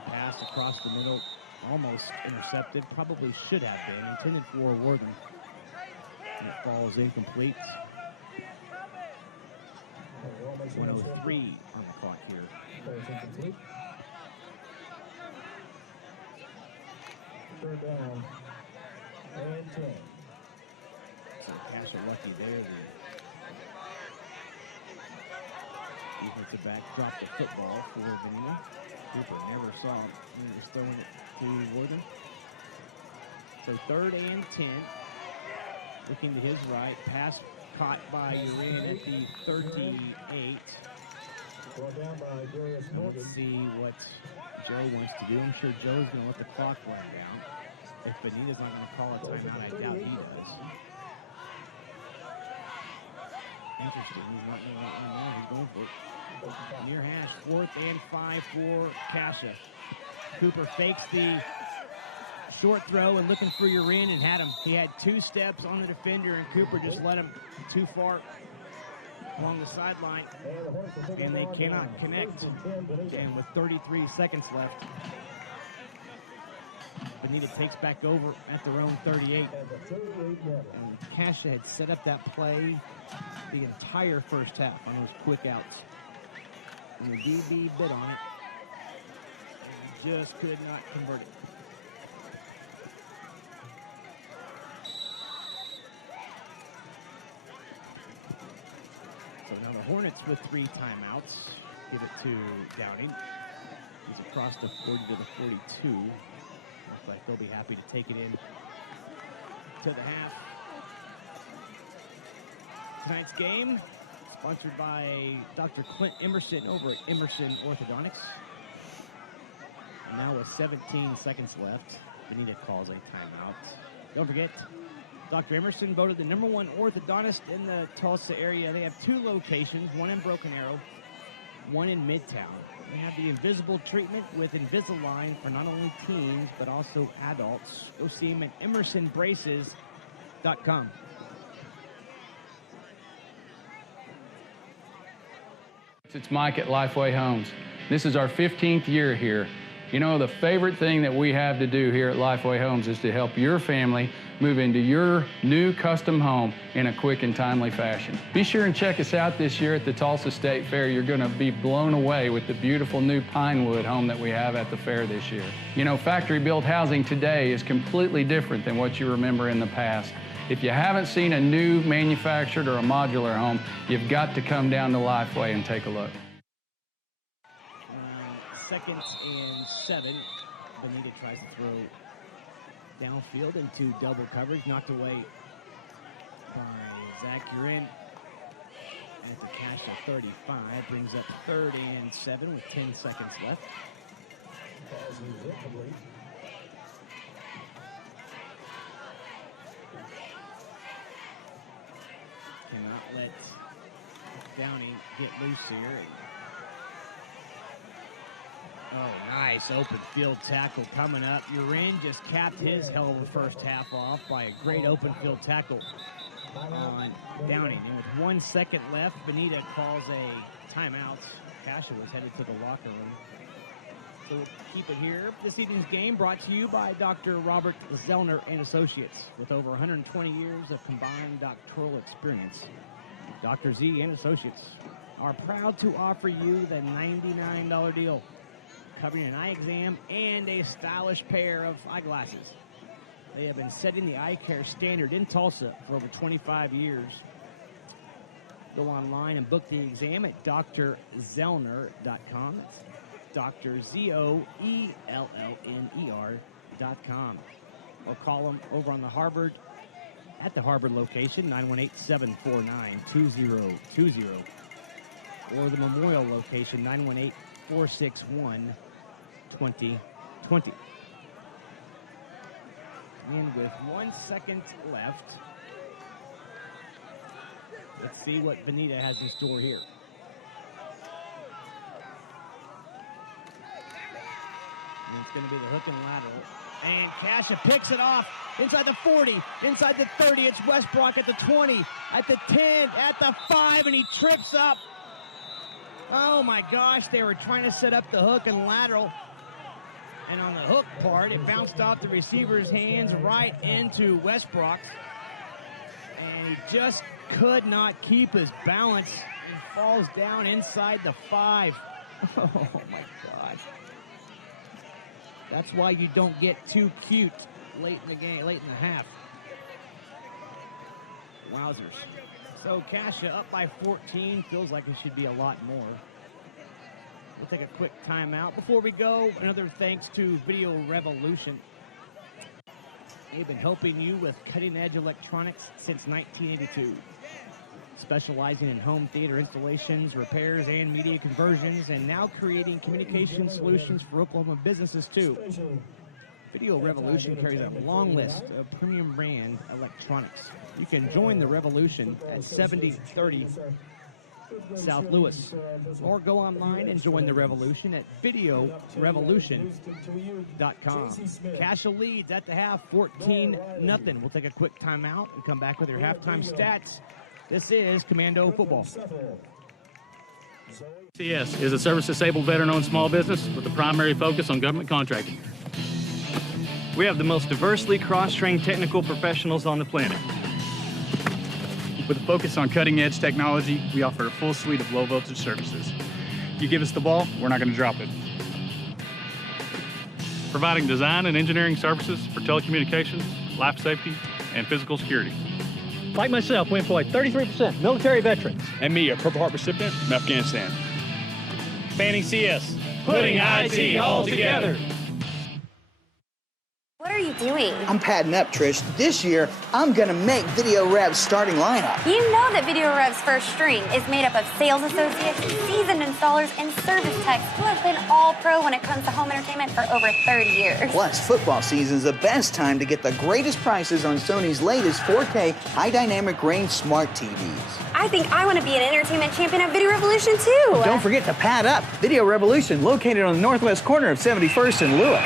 Pass across the middle, almost intercepted. Probably should have been. Intended for Wortham. And it falls incomplete. 1:03 on the clock here. Third down and 10. So Cascia lucky there. The defensive back dropped the football for Vinita. Cooper never saw it. He was throwing it to Wortham. So 3rd and 10. Looking to his right. Pass caught by Uran at the 38. Let's see what Joe wants to do. I'm sure Joe's going to let the clock run down. If Vinita's not going to call a timeout, I doubt he does. Interesting. He's not going to let one now. He's going for it. Near hash, 4th and 5 for Cascia. Cooper fakes the short throw and looking for Uran and had him. He had 2 steps on the defender, and Cooper just let him too far along the sideline, and they cannot connect. And with 33 seconds left, Vinita takes back over at their own 38. And Cascia had set up that play the entire first half on those quick outs. And the DB bit on it and just could not convert it. So now the Hornets with 3 timeouts. Give it to Downing. He's across the 40 to the 42. Looks like they'll be happy to take it in to the half. Tonight's game sponsored by Dr. Clint Emerson over at Emerson Orthodontics. And now with 17 seconds left, Vinita calls a timeout. Don't forget, Dr. Emerson voted the #1 orthodontist in the Tulsa area. They have 2 locations, one in Broken Arrow, one in Midtown. They have the invisible treatment with Invisalign for not only teens, but also adults. Go see them at emersonbraces.com. It's Mike at Lifeway Homes. This is our 15th year here. You know, the favorite thing that we have to do here at Lifeway Homes is to help your family move into your new custom home in a quick and timely fashion. Be sure and check us out this year at the Tulsa State Fair. You're going to be blown away with the beautiful new Pinewood home that we have at the fair this year. You know, factory-built housing today is completely different than what you remember in the past. If you haven't seen a new manufactured or a modular home, you've got to come down to Lifeway and take a look. 2nd and 7. Vinita tries to throw downfield into double coverage, knocked away by Zach Urin at the Cascia 35. Brings up 3rd and 7 with 10 seconds left. Cannot let Downey get loose here. Oh, nice open field tackle coming up. Urin just capped his hell of a first half off by a great open field tackle on Downey. And with 1 second left, Vinita calls a timeout. Cascia was headed to the locker room. So we'll keep it here. This evening's game brought to you by Dr. Robert Zellner and Associates. With over 120 years of combined doctoral experience, Dr. Z and Associates are proud to offer you the $99 deal, covering an eye exam and a stylish pair of eyeglasses. They have been setting the eye care standard in Tulsa for over 25 years. Go online and book the exam at drzellner.com. DrZoellner.com. Or call them over on the Harvard, at the Harvard location, 918-749-2020. Or the Memorial location, 918-461-2020. And with 1 second left, let's see what Vinita has in store here. And it's going to be the hook and lateral. And Cascia picks it off inside the 40, inside the 30. It's Westbrook at the 20, at the 10, at the 5, and he trips up. Oh my gosh, they were trying to set up the hook and lateral. And on the hook part, it bounced off the receiver's hands right into Westbrook's. And he just could not keep his balance and falls down inside the 5. Oh my gosh. That's why you don't get too cute late in the game, late in the half. Wowzers. So Cascia up by 14. Feels like it should be a lot more. We'll take a quick timeout. Before we go, another thanks to Video Revolution. They've been helping you with cutting-edge electronics since 1982. Specializing in home theater installations, repairs, and media conversions, and now creating communication solutions for Oklahoma businesses, too. Video Revolution carries a long list of premium brand electronics. You can join the revolution at 7030 South Lewis, or go online and join the revolution at videorevolution.com. Cascia leads at the half, 14-0. We'll take a quick timeout and come back with your halftime stats. This is Commando Football. CS is a service-disabled veteran-owned small business with a primary focus on government contracting. We have the most diversely cross-trained technical professionals on the planet. With a focus on cutting-edge technology, we offer a full suite of low-voltage services. You give us the ball, we're not going to drop it. Providing design and engineering services for telecommunications, life safety, and physical security. Like myself, we employ 33% military veterans. And me, a Purple Heart recipient from Afghanistan. Fanning CS, putting IT all together. What are you doing? I'm padding up, Trish. This year, I'm going to make Video Rev's starting lineup. You know that Video Rev's first string is made up of sales associates, seasoned installers, and service techs who have been all pro when it comes to home entertainment for over 30 years. Plus, football season's the best time to get the greatest prices on Sony's latest 4K high dynamic range smart TVs. I think I want to be an entertainment champion at Video Revolution, too. Don't forget to pad up. Video Revolution, located on the northwest corner of 71st and Lewis.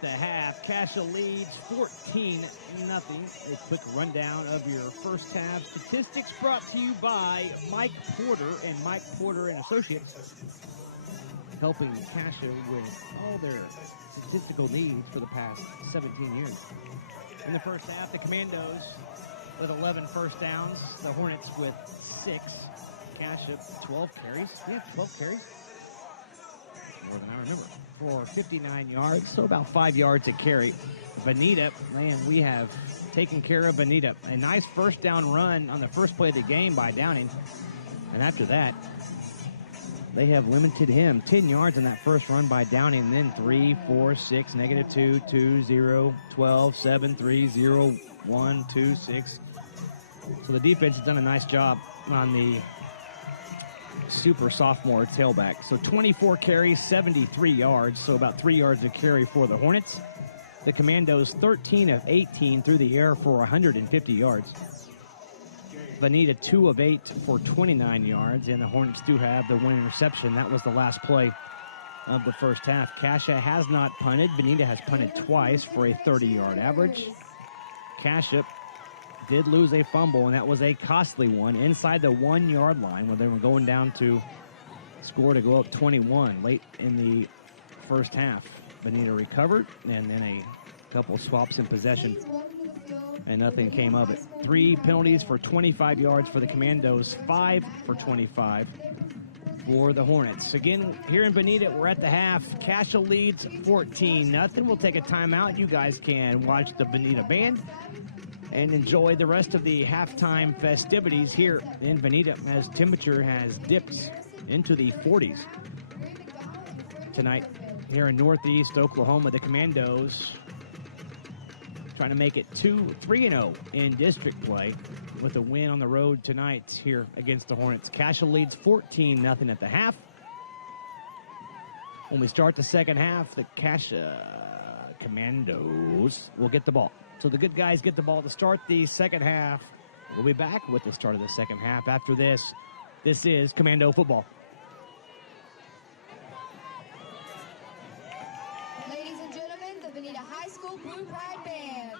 The half, Cascia leads 14-0. A quick rundown of your first half statistics brought to you by Mike Porter and Mike Porter and Associates. helping Cascia with all their statistical needs for the past 17 years. In the first half, the Commandos with 11 first downs, the Hornets with 6. Cascia, 12 carries. We have 12 carries? More than I remember. For 59 yards, so about 5 yards a carry. Vinita, man, we have taken care of Vinita. A nice first down run on the first play of the game by Downing. And after that, they have limited him. 10 yards on that first run by Downing, and then 3, 4, 6, -2, 2, 0, 12, 7, 3, 0, 1, 2, 6. So the defense has done a nice job on the super sophomore tailback. So 24 carries, 73 yards, so about 3 yards a carry for the Hornets. The Commandos 13 of 18 through the air for 150 yards. Vinita 2 of 8 for 29 yards, and the Hornets do have the one interception. That was the last play of the first half. Cascia has not punted. Vinita has punted twice for a 30-yard average. Cascia did lose a fumble, and that was a costly one inside the 1-yard line when they were going down to score to go up 21 late in the first half. Vinita recovered, and then a couple swaps in possession, and nothing came of it. 3 penalties for 25 yards for the Commandos, 5 for 25 for the Hornets. Again, here in Vinita, we're at the half. Cascia leads 14-0. We'll take a timeout. You guys can watch the Vinita band and enjoy the rest of the halftime festivities here in Vinita as temperature has dipped into the 40s tonight here in Northeast Oklahoma. The Commandos trying to make it 3-0 in district play with a win on the road tonight here against the Hornets. Cascia leads 14-0 at the half. When we start the second half, the Cascia Commandos will get the ball. So the good guys get the ball to start the second half. We'll be back with the start of the second half after this. This is Commando football. Ladies and gentlemen, the Vinita High School Blue Pride Band.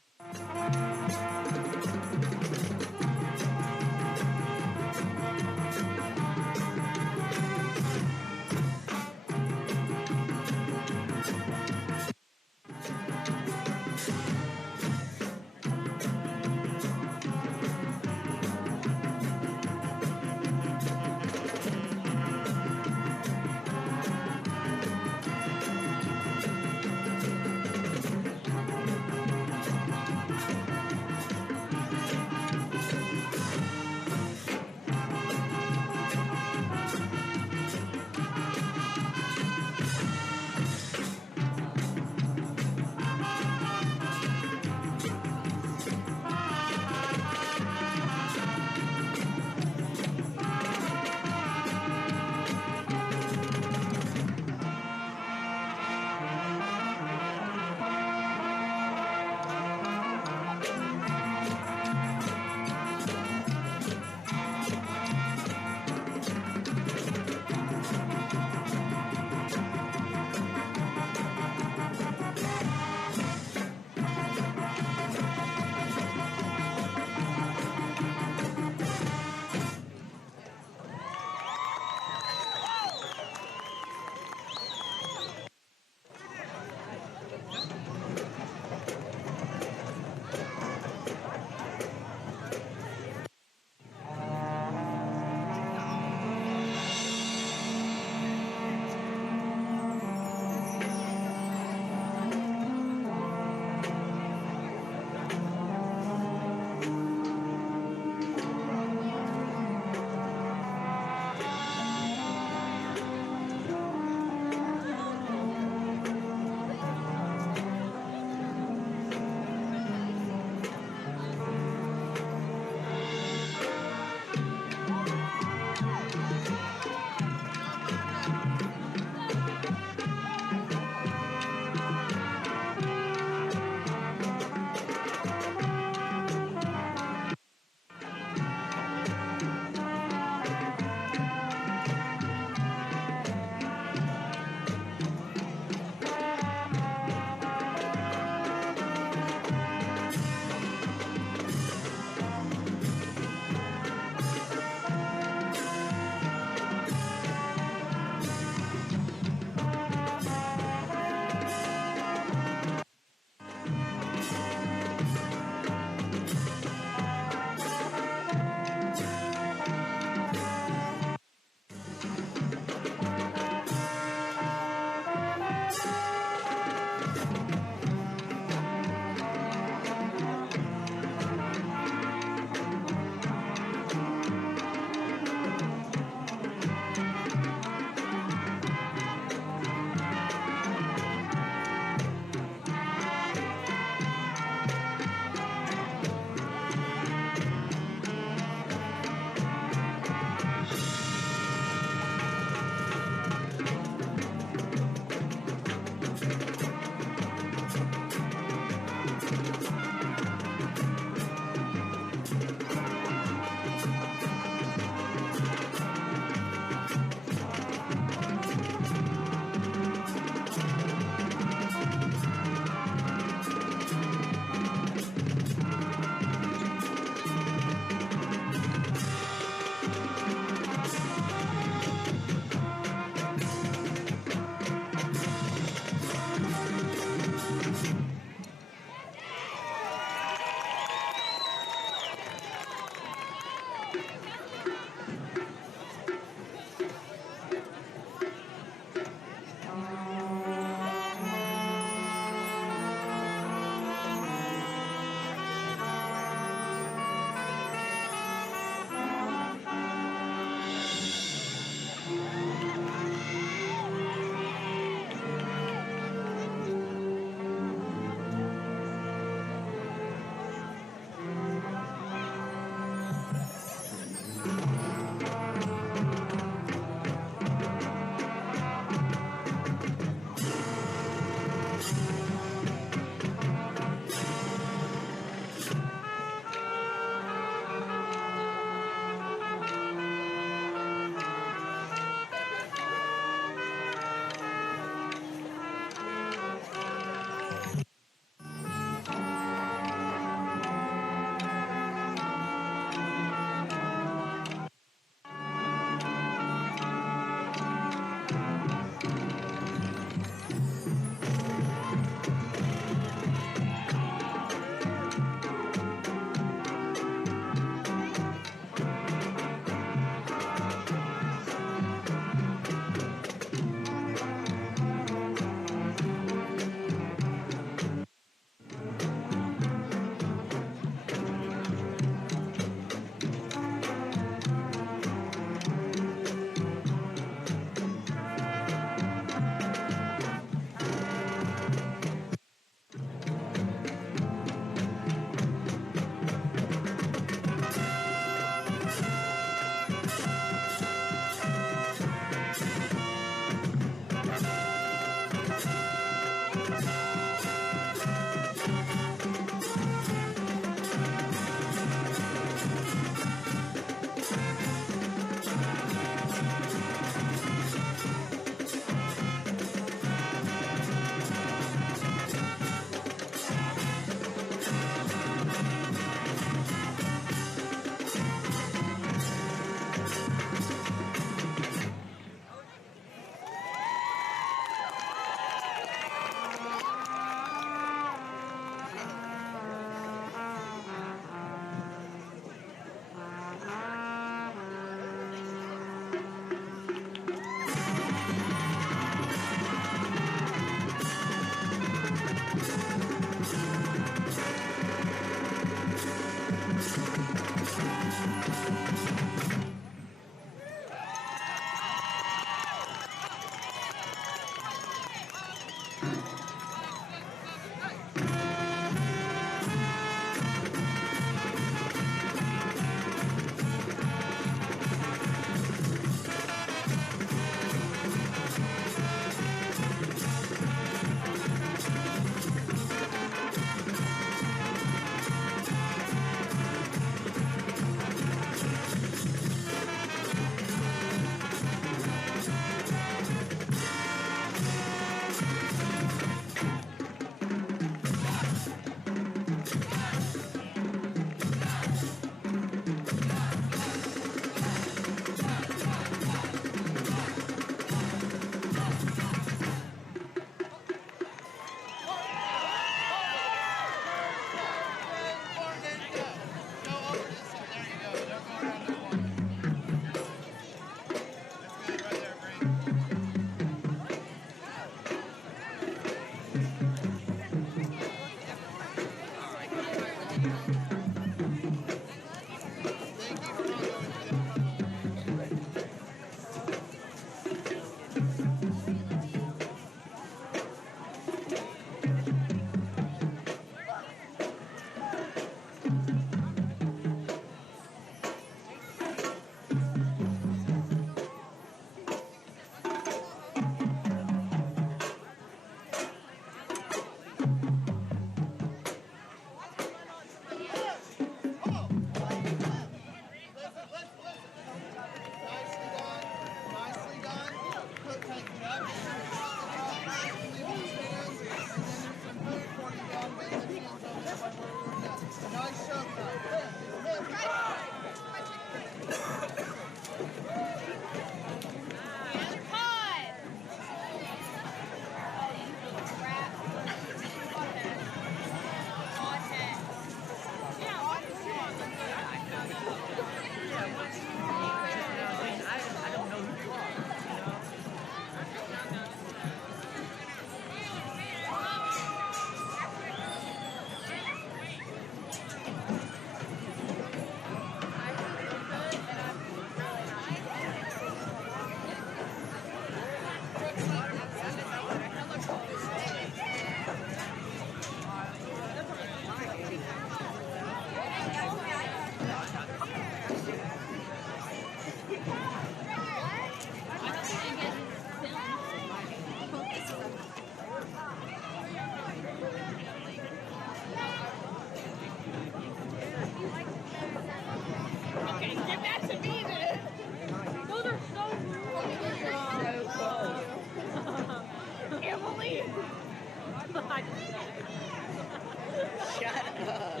Shut up.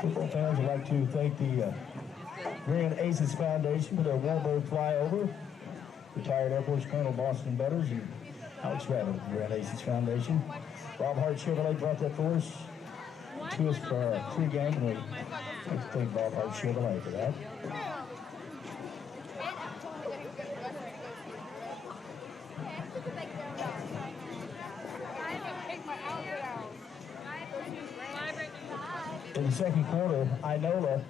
Football fans would like to thank the Grand Aces Foundation for their Warburg flyover. Retired Air Force Colonel Boston Butters and Alex Rabbit of the Grand Aces Foundation. Bob Hart Chevrolet brought that for us to us for our pregame, and we'd like to thank Bob Hart Chevrolet for that. In the second quarter, Inola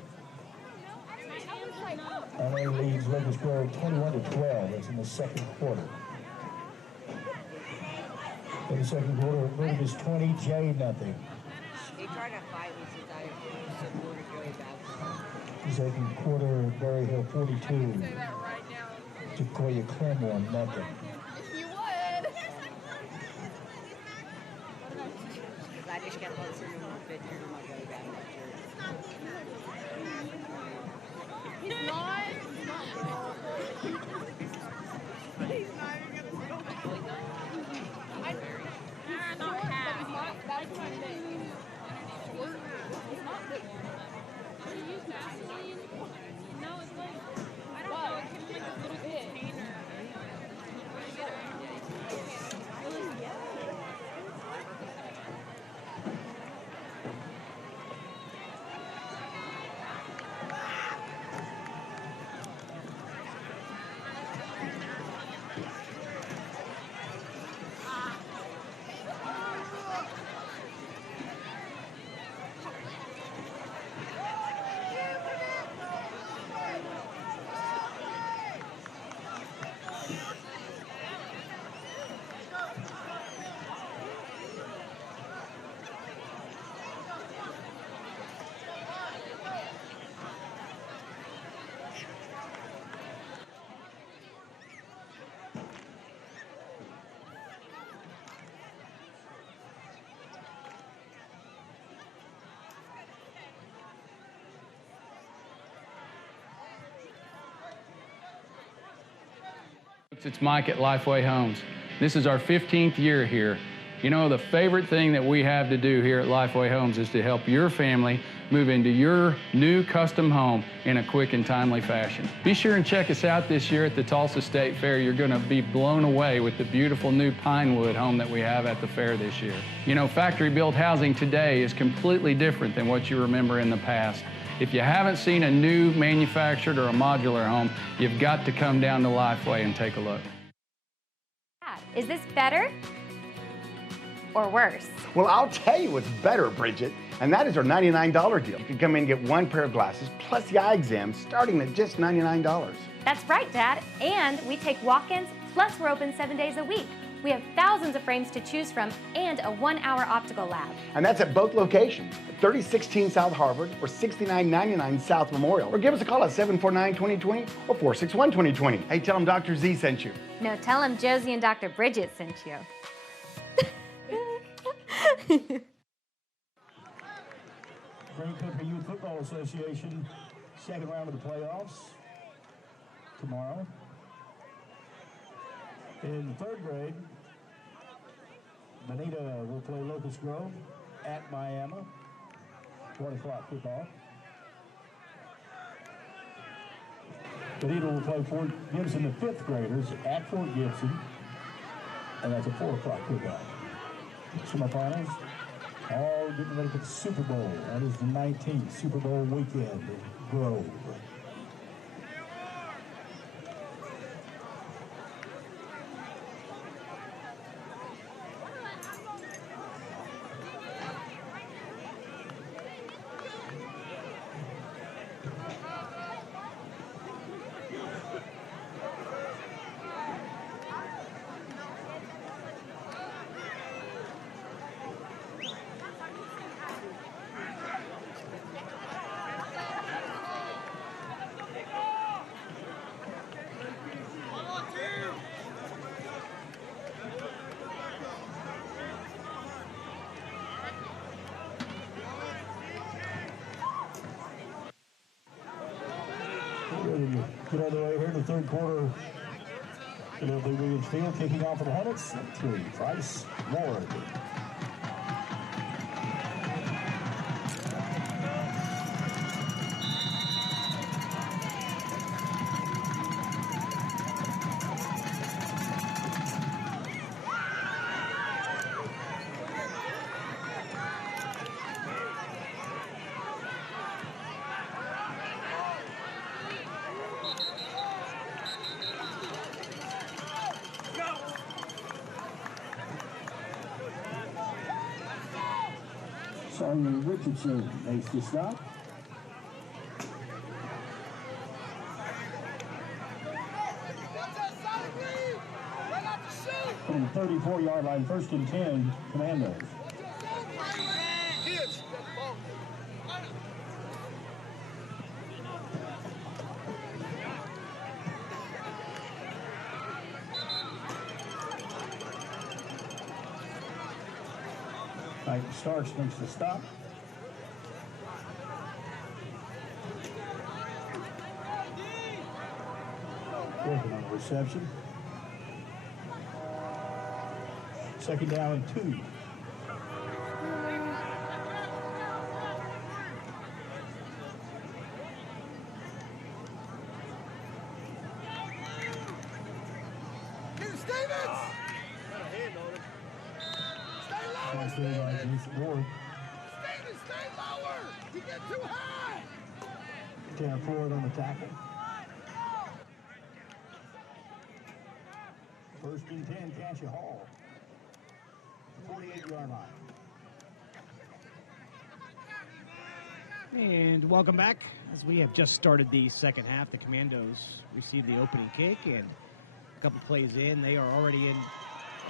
leads Lincoln Square 21-12. That's in the second quarter. In the second quarter, Lincoln is 20, Jay nothing. They tried to fight me since I supported Joey Bowser. The second quarter, Berry Hill 42, Sequoia Clem 1 nothing. You would. Because I just kept on sending more pictures of my Joey Bowser shirt. He's not. He's not even gonna see that's what I think. He's not big. Do you use Vaseline? No, it's like, I don't know, it can be like a little container. It's Mike at Lifeway Homes. This is our 15th year here. You know, the favorite thing that we have to do here at Lifeway Homes is to help your family move into your new custom home in a quick and timely fashion. Be sure and check us out this year at the Tulsa State Fair. You're going to be blown away with the beautiful new Pinewood home that we have at the fair this year. You know, factory-built housing today is completely different than what you remember in the past. If you haven't seen a new manufactured or a modular home, you've got to come down to Lifeway and take a look. Is this better or worse? Well, I'll tell you what's better, Bridget, and that is our $99 deal. You can come in and get one pair of glasses plus the eye exam starting at just $99. That's right, Dad. And we take walk-ins, plus we're open 7 days a week. We have thousands of frames to choose from and a 1-hour optical lab. And that's at both locations, 3016 South Harvard or 6999 South Memorial. Or give us a call at 749-2020 or 461-2020. Hey, tell them Dr. Z sent you. No, tell them Josie and Dr. Bridget sent you. Green Country Youth Football Association, second round of the playoffs tomorrow. In the third grade, Vinita will play Locust Grove at Miami, 1 o'clock kickoff. Vinita will play Fort Gibson, the fifth graders, at Fort Gibson, and that's a 4 o'clock kickoff. Semifinals, all getting ready for the Super Bowl. That is the 19th Super Bowl weekend in Grove. Get on the way here in the third quarter. It'll be Williams Field kicking off for the Hornets. 3, Price, Ward. Simon Richardson makes the stop. From the 34-yard line, 1st and 10, Commandos. Starks makes the stop. Working on the reception. 2nd down and 2. Stay lower. You get too high. Down forward on the tackle. 1st and 10, Cascia Hall. 48-yard line. And welcome back. As we have just started the second half, the Commandos received the opening kick, and a couple plays in, they are already in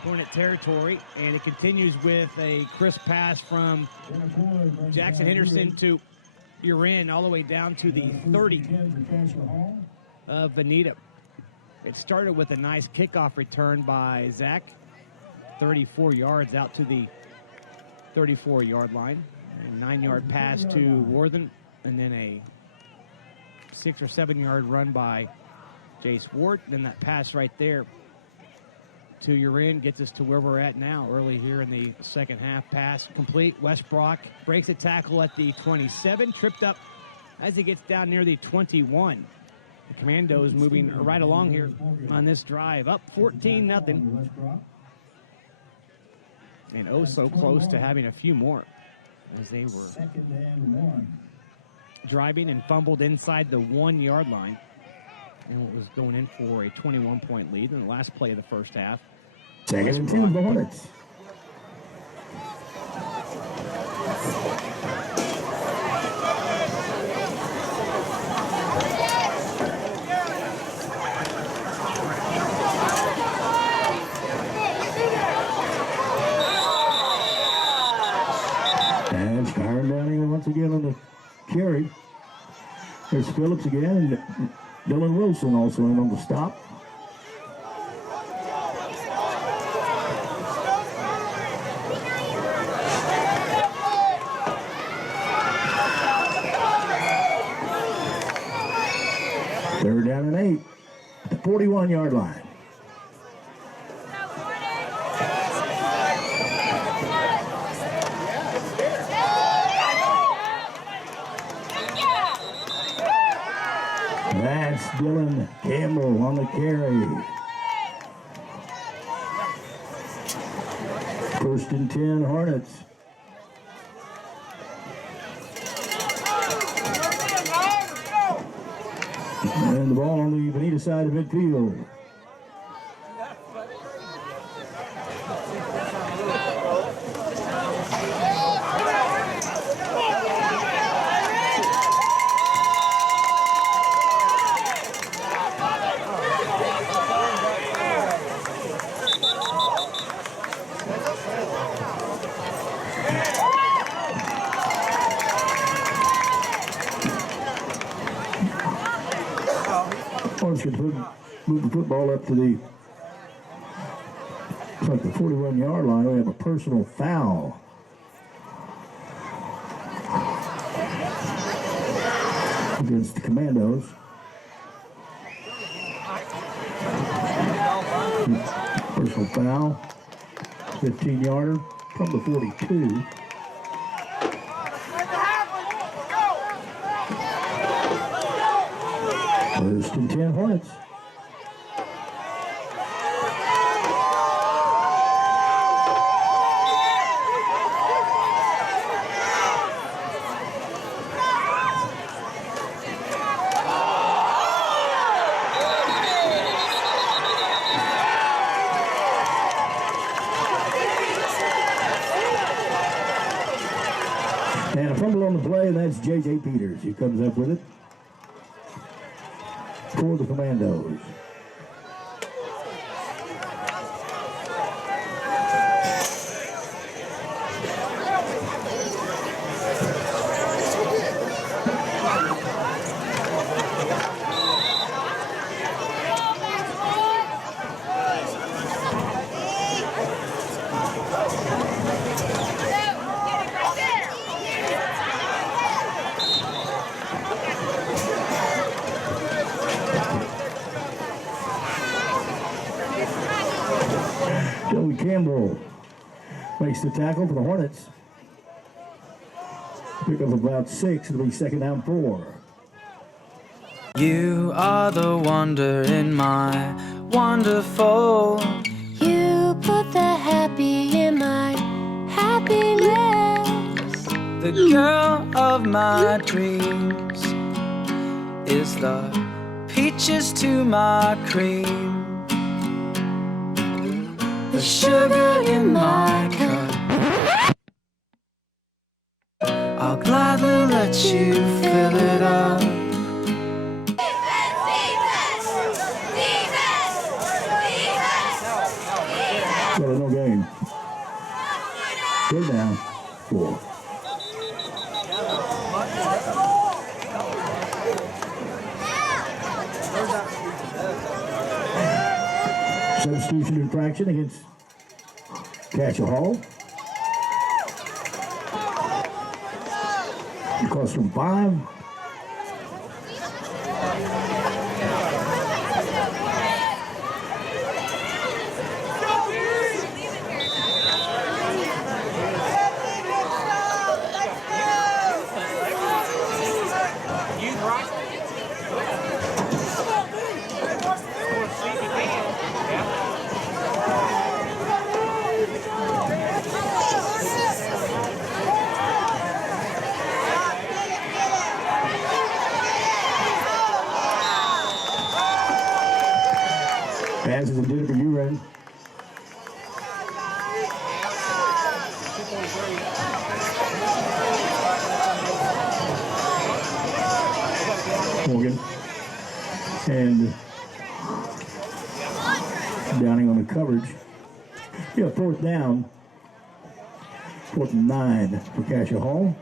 Hornet territory, and it continues with a crisp pass from Jackson Henderson to Urin all the way down to the 30 of Vinita. It started with a nice kickoff return by Zach, 34 yards out to the 34-yard line. A 9-yard pass to Worthen, and then a 6 or 7-yard run by Jace Ward. Then that pass right there to Urin gets us to where we're at now, early here in the second half. Pass complete. Westbrook breaks a tackle at the 27, tripped up as he gets down near the 21. The Commandos moving right along here on this drive, up 14-0. And oh so close to having a few more, as they were driving and fumbled inside the 1-yard line. And it was going in for a 21-point lead in the last play of the first half. Second and 10 for the Hornets. And Skyron Downing once again on the carry. There's Phillips again, and Dylan Wilson also in on the stop. Third down and 8 at the 41-yard line. That's Dylan Campbell on the carry. First and 10 Hornets. And the ball on the Vinita side of midfield. Hornets can move the football up to the 41-yard line. We have a personal foul. Against the Commandos. Personal foul. 15-yarder from the 42. First and 10 Hornets. And a fumble on the play, and that's J.J. Peters who comes up with it for the Commandos. Joey Campbell makes the tackle for the Hornets. Pick up about 6. It'll be second down 4. You are the wonder in my wonderful. You put the happy in my happiness. The girl of my dreams is the peaches to my cream. The sugar in my cup, I'll gladly let you fill it up. Well, no game. Third down 4. Substitution infraction against Cascia Hall. It costs from 5. Passes intended for you, Ren. Morgan. And Downing on the coverage. Yeah, fourth down. 4th and 9 for Cascia Hall.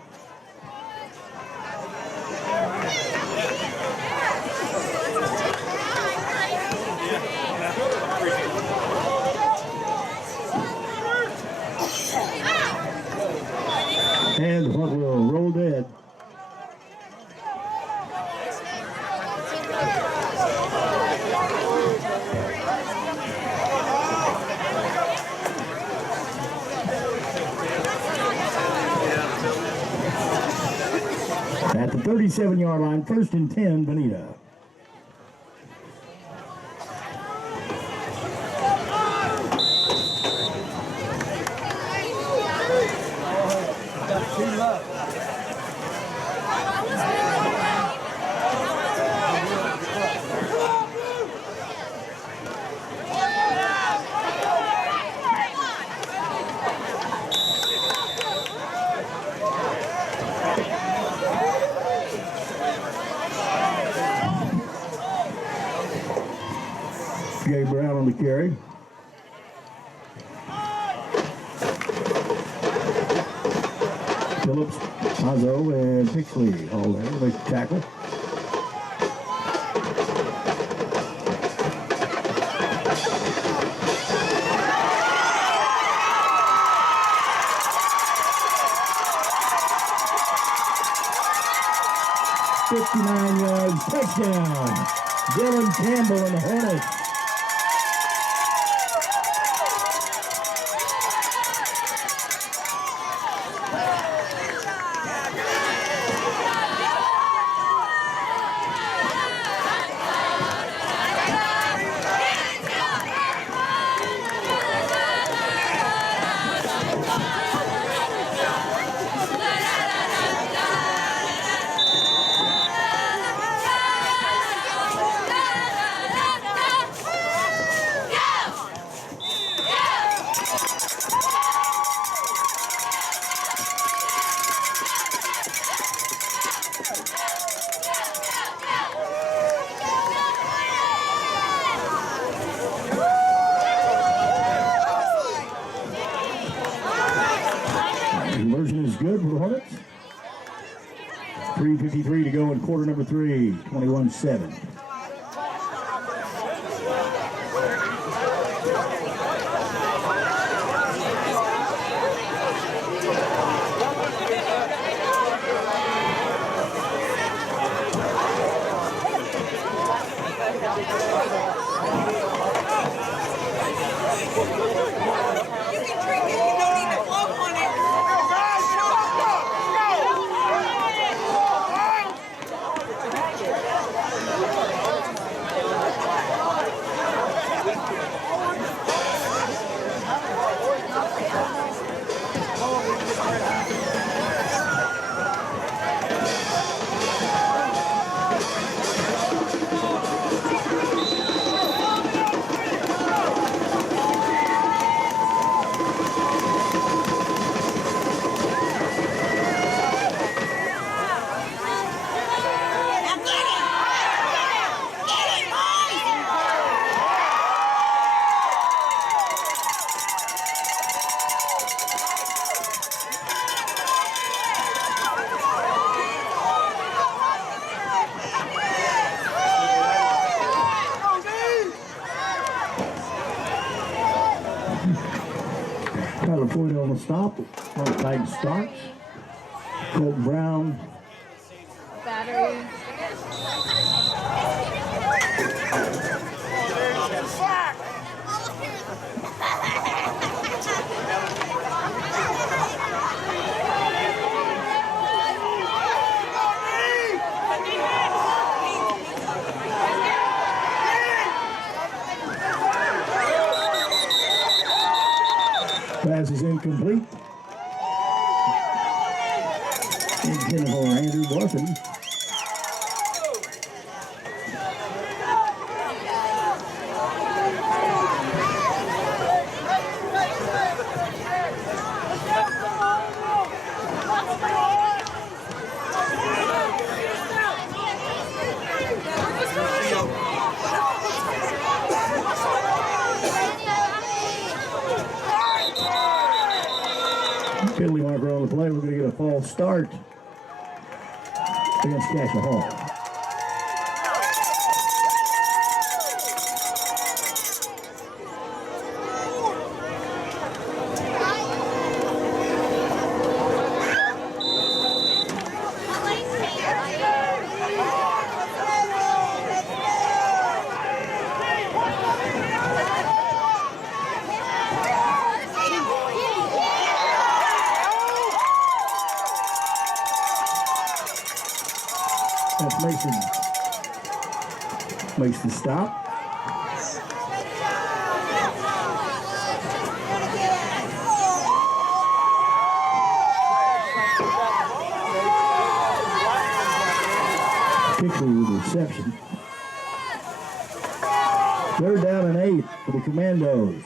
And the punt will roll dead. At the 37-yard line, 1st and 10, Vinita. Jay Brown on the carry. Phillips, Mazzo, and Pixley all there. Make the tackle. .59 yards, touchdown. Dylan Campbell and the Hornets. Conversion is good for the Hornets. 3:53 to go in quarter number 3, 21-7. California on the stop. On the tight starts. Colton Brown. Battery. Pass is incomplete. Intended for Andrew Barton. play, we're going to get a false start against Cascia Hall. That's Mason makes the stop. Quickly with the reception. 3rd down and 8 for the Commandos.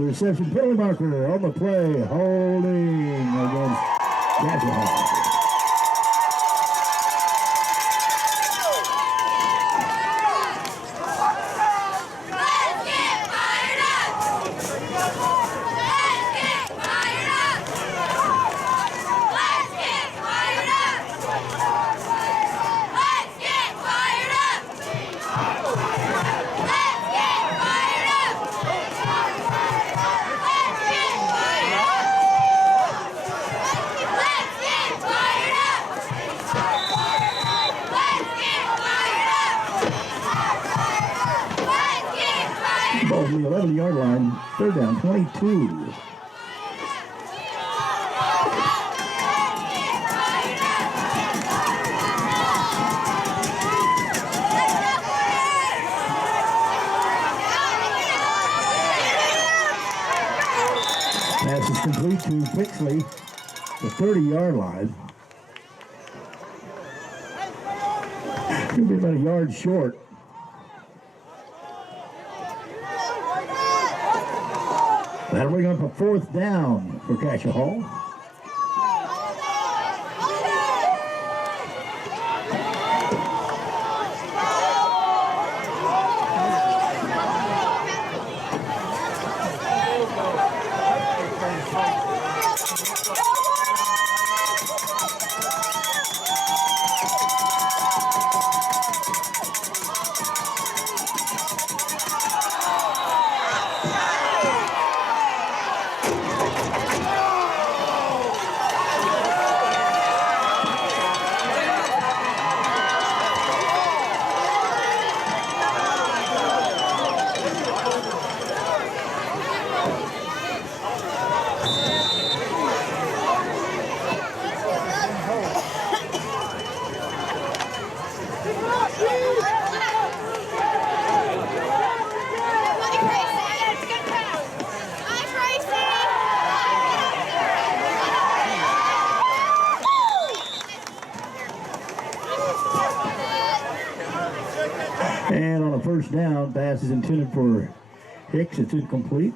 Reception penalty marker on the play, holding against Cascia Hall. Ball from the 11-yard line, 3rd down, 22. Pass is complete to Pixley, the 30-yard line. Could be about a yard short. That'll bring up a 4th down for Cascia Hall. And on a 1st down, pass is intended for Hicks. It's incomplete.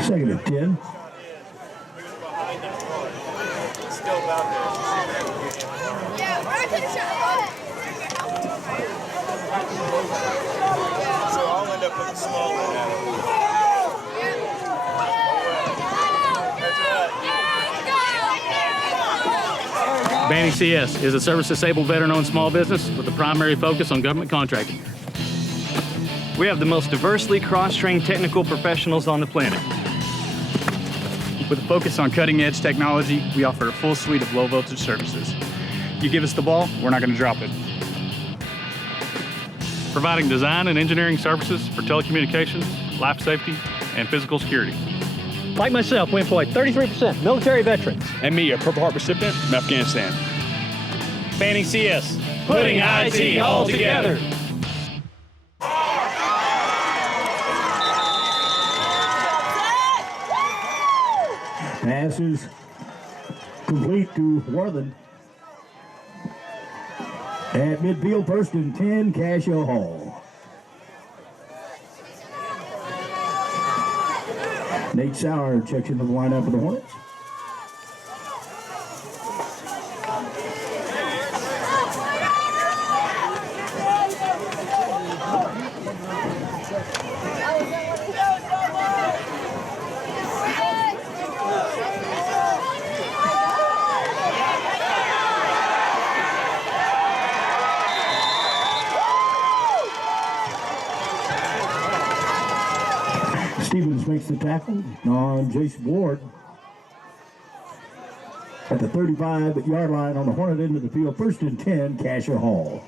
Second and 10. So I'll end up with a small one at it. Banning CS is a service-disabled veteran-owned small business with a primary focus on government contracting. We have the most diversely cross-trained technical professionals on the planet. With a focus on cutting-edge technology, we offer a full suite of low-voltage services. You give us the ball, we're not going to drop it. Providing design and engineering services for telecommunications, life safety, and physical security. Like myself, we employ 33% military veterans. And me, a Purple Heart recipient from Afghanistan. Banning CS, putting IT all together. Passes complete to Worthen. At midfield, 1st and 10, Cascia Hall. Nate Sauer checks into the lineup for the Hornets. Stevens makes the tackle on Jason Ward at the 35-yard line on the Hornet end of the field. 1st and 10, Cascia Hall.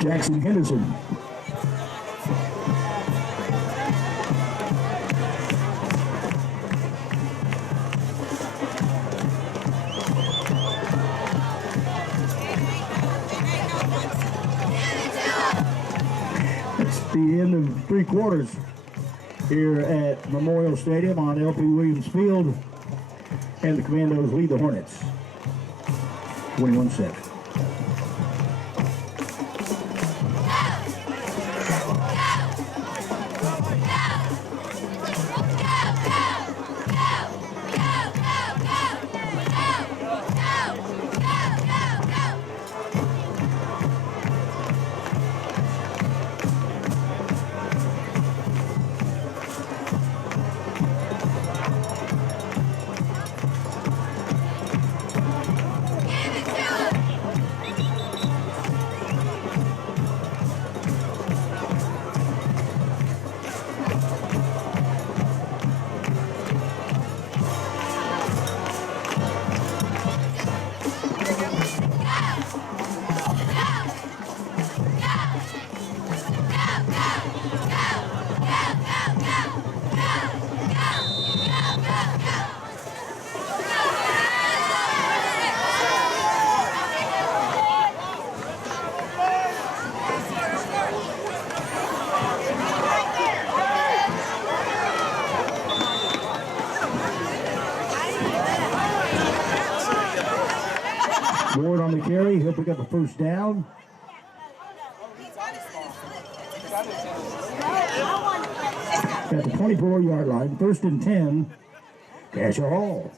Jackson Henderson. It's the end of 3 quarters here at Memorial Stadium on L.P. Williams Field, and the Commandos lead the Hornets 21-7. Ward on the carry, he'll pick up a 1st down. At the 24-yard line, 1st and 10, Cascia Hall.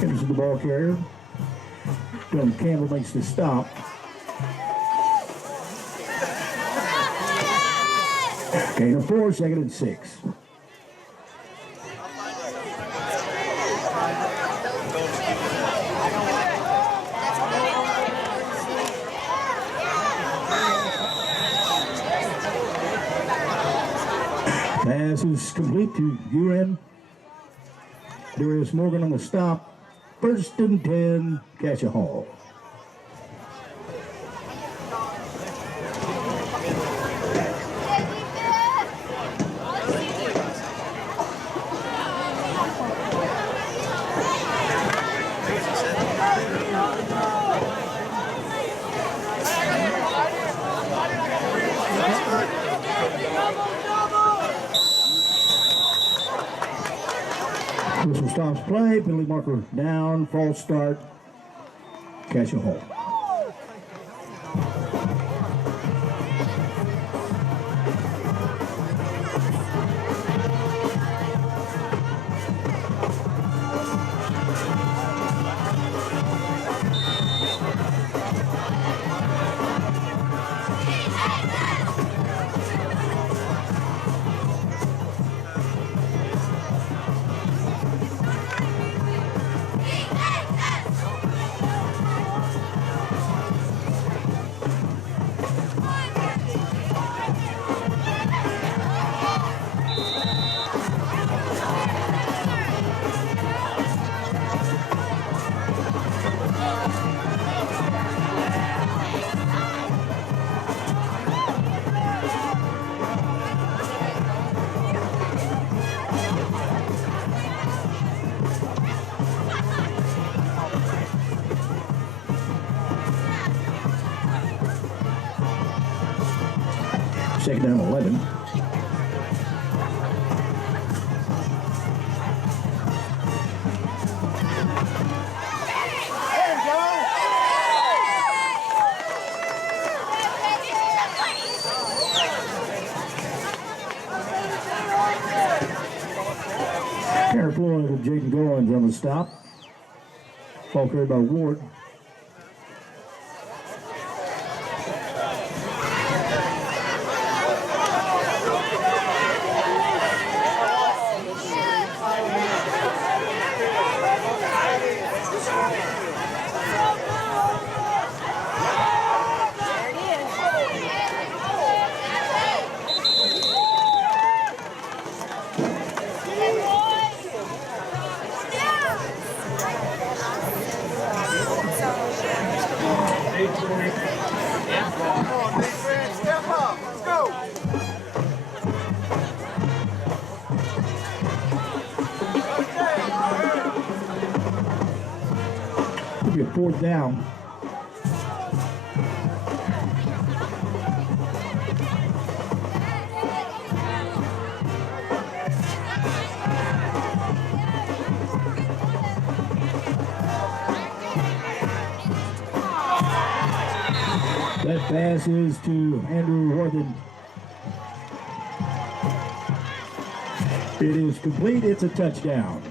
Henderson, the ball carrier. Dylan Campbell makes the stop. Gain of 4, 2nd and 6. Pass is complete to UN. Darius Morgan on the stop. 1st and 10, Cascia Hall. Whistle stops play, penalty marker down, false start, Cascia Hall. Second down 11. Tanner Floyd with Jaden Goins on the stop. Ball carried by Ward. It'll be a fourth down. That pass is to Andrew Worthen. It is complete. It's a touchdown.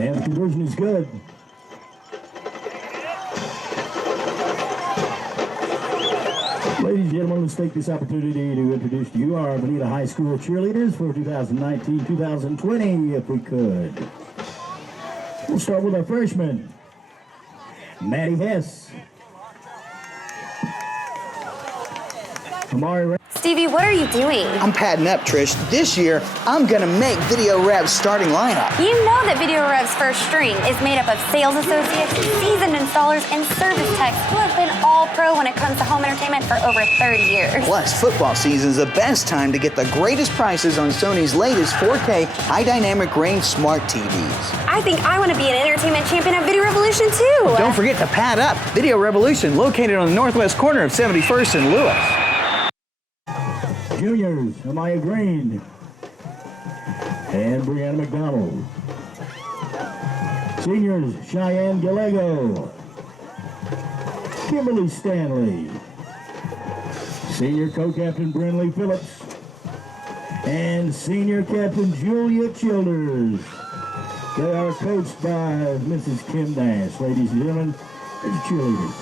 And the conversion is good. Ladies and gentlemen, let's take this opportunity to introduce to you our Vinita High School cheerleaders for 2019-2020, if we could. We'll start with our freshman, Maddie Hess. Amari. Stevie, what are you doing? I'm padding up, Trish. This year, I'm gonna make Video Rev's starting lineup. You know that Video Rev's first string is made up of sales associates, seasoned installers, and service techs who have been all pro when it comes to home entertainment for over 30 years. Plus, football season's the best time to get the greatest prices on Sony's latest 4K high dynamic range smart TVs. I think I want to be an entertainment champion at Video Revolution too. Don't forget to pad up. Video Revolution, located on the northwest corner of 71st and Lewis. Juniors, Amaya Green and Brianna McDonald. Seniors, Cheyenne Gallego, Kimberly Stanley, Senior Co-Captain Brinley Phillips, and Senior Captain Julia Childers. They are coached by Mrs. Kim Nash. Ladies and gentlemen, there's your cheerleaders.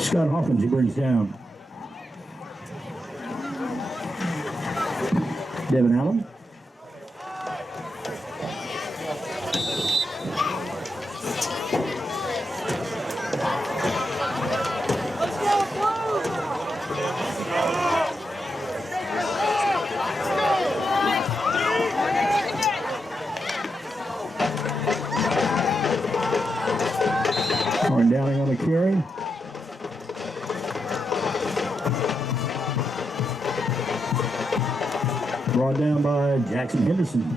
Scott Hawkins, he brings down. Devin Allen. Warren Downing on the carry. Brought down by Jackson Henderson.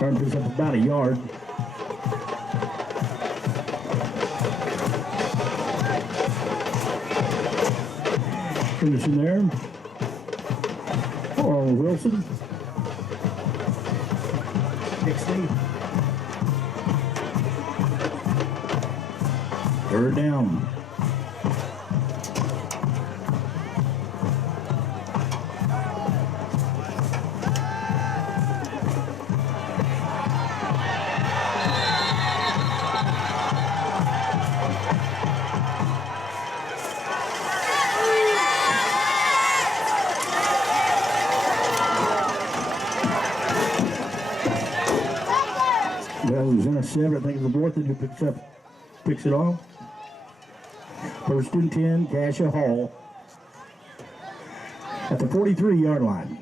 Turn this up about a yard. Henderson there. Or Wilson. Dixley. Third down. Well, it was intercepted. I think it's the Morton who picks it off. First and 10, Cascia Hall at the 43-yard line.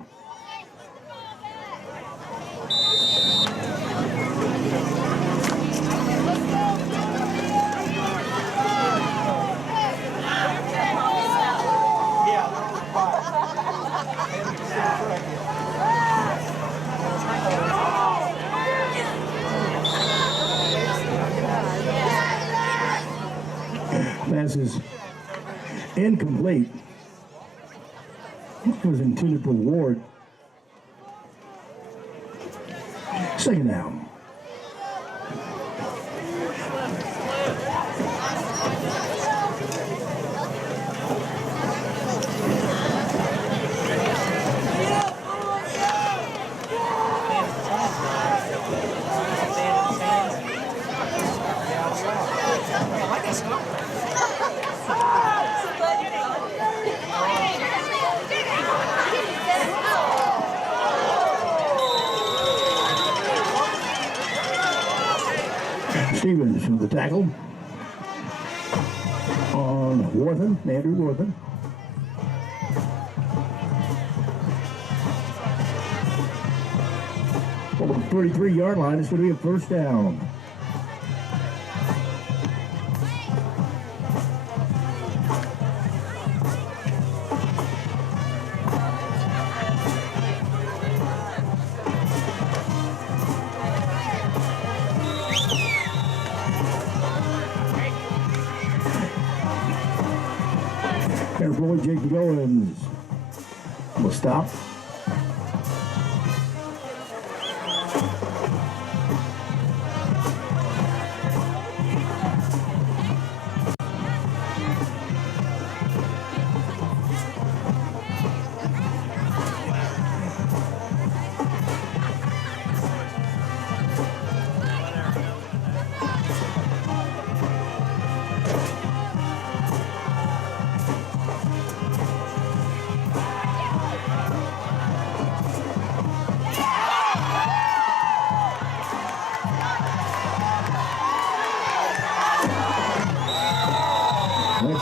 Pass is incomplete. It was intended for Ward. Second down. Stevens from the tackle on Worthen, Andrew Worthen. Over the 33-yard line, it's going to be a first down. Floyd Jacob Owens will stop.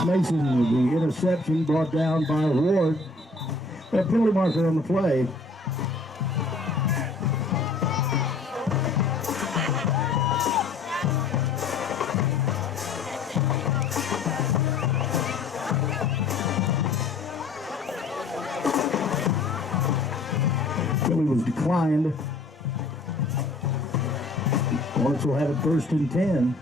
Mason with the interception brought down by Ward. That penalty marker on the play. Penalty was declined. Hornets will have it first and 10.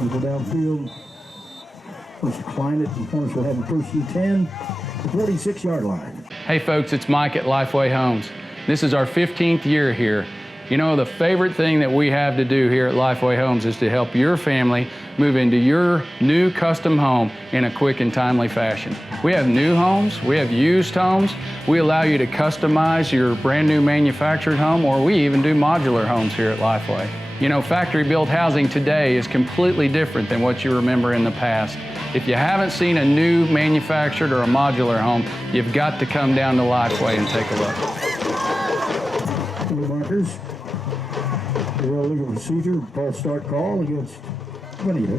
Go downfield. Let's decline it. The Hornets will have a first and 10, the 46-yard line. Hey folks, it's Mike at Lifeway Homes. This is our 15th year here. You know, the favorite thing that we have to do here at Lifeway Homes is to help your family move into your new custom home in a quick and timely fashion. We have new homes, we have used homes, we allow you to customize your brand new manufactured home, or we even do modular homes here at Lifeway. You know, factory-built housing today is completely different than what you remember in the past. If you haven't seen a new manufactured or a modular home, you've got to come down to Lifeway and take a look. The markers. The legal procedure, false start call against Vinita.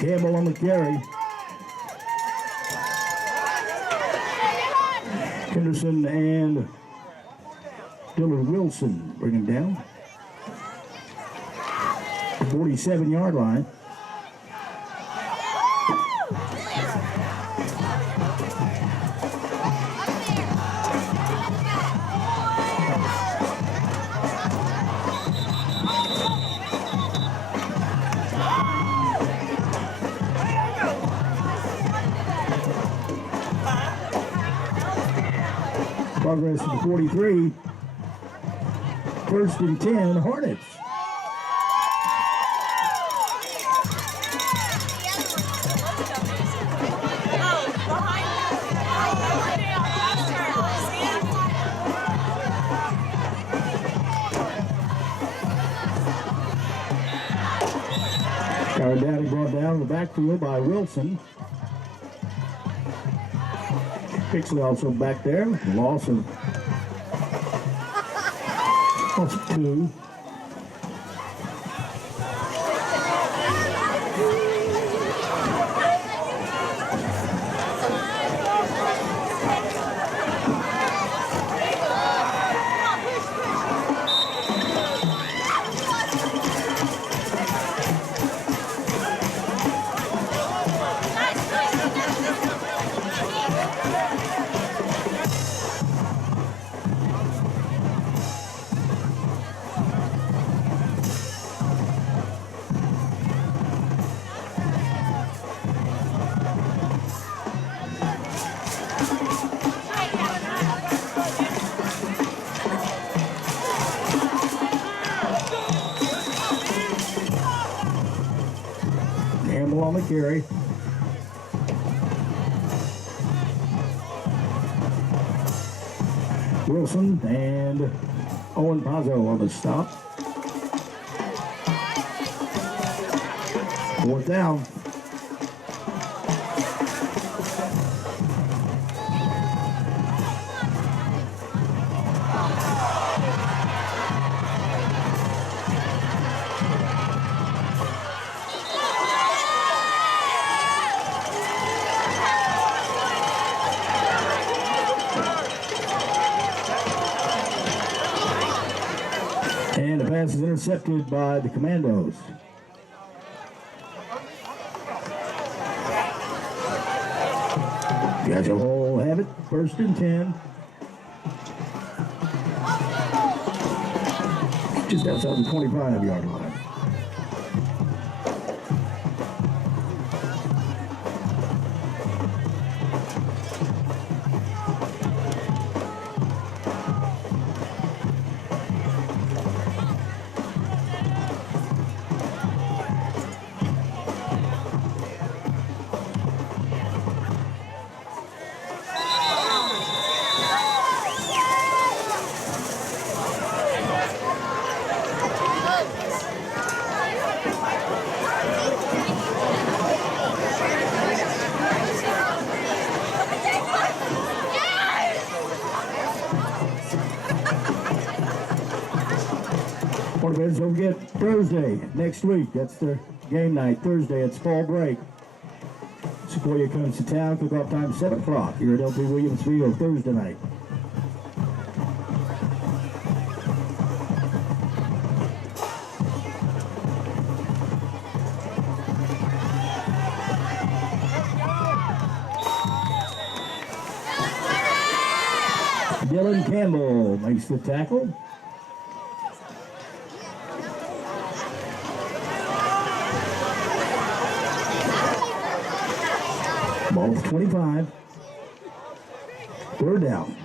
Campbell on the carry. Henderson and Dylan Wilson bring him down. 47-yard line. Progress to the 43. First and 10, Hornets. Daddy brought down in the backfield by Wilson. Pixley also back there. Loss of 2. On the carry. Wilson and Owen Pazzo on the stop. 4th down. Is intercepted by the Commandos. Guys will have it. 1st and 10. Just outside the 25-yard line. Don't forget Thursday next week. That's the game night. Thursday, it's fall break. Sequoia comes to town. Kickoff time 7 o'clock here at LP Williams Field Thursday night. Dylan Campbell makes the tackle. Ball 25. 3rd down.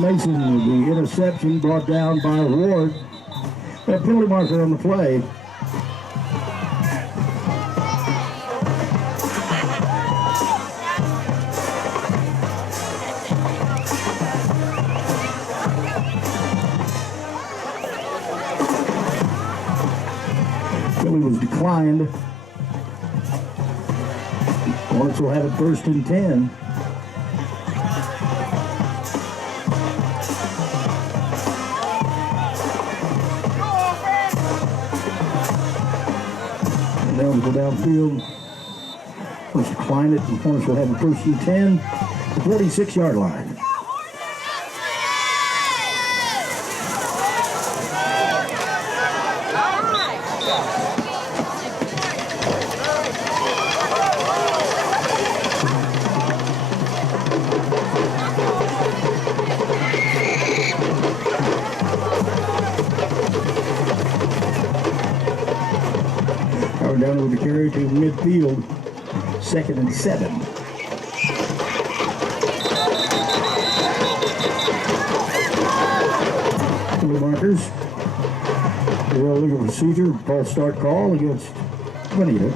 Mason, the interception brought down by Ward. That penalty marker on the play. Penalty was declined. Hornets will have it 1st and 10. And now we go downfield. Let's decline it, and Hornets will have it 1st and 10. The 46-yard line. Down with the carry to midfield, 2nd and 7. The markers. The illegal procedure, false start call against Vinita.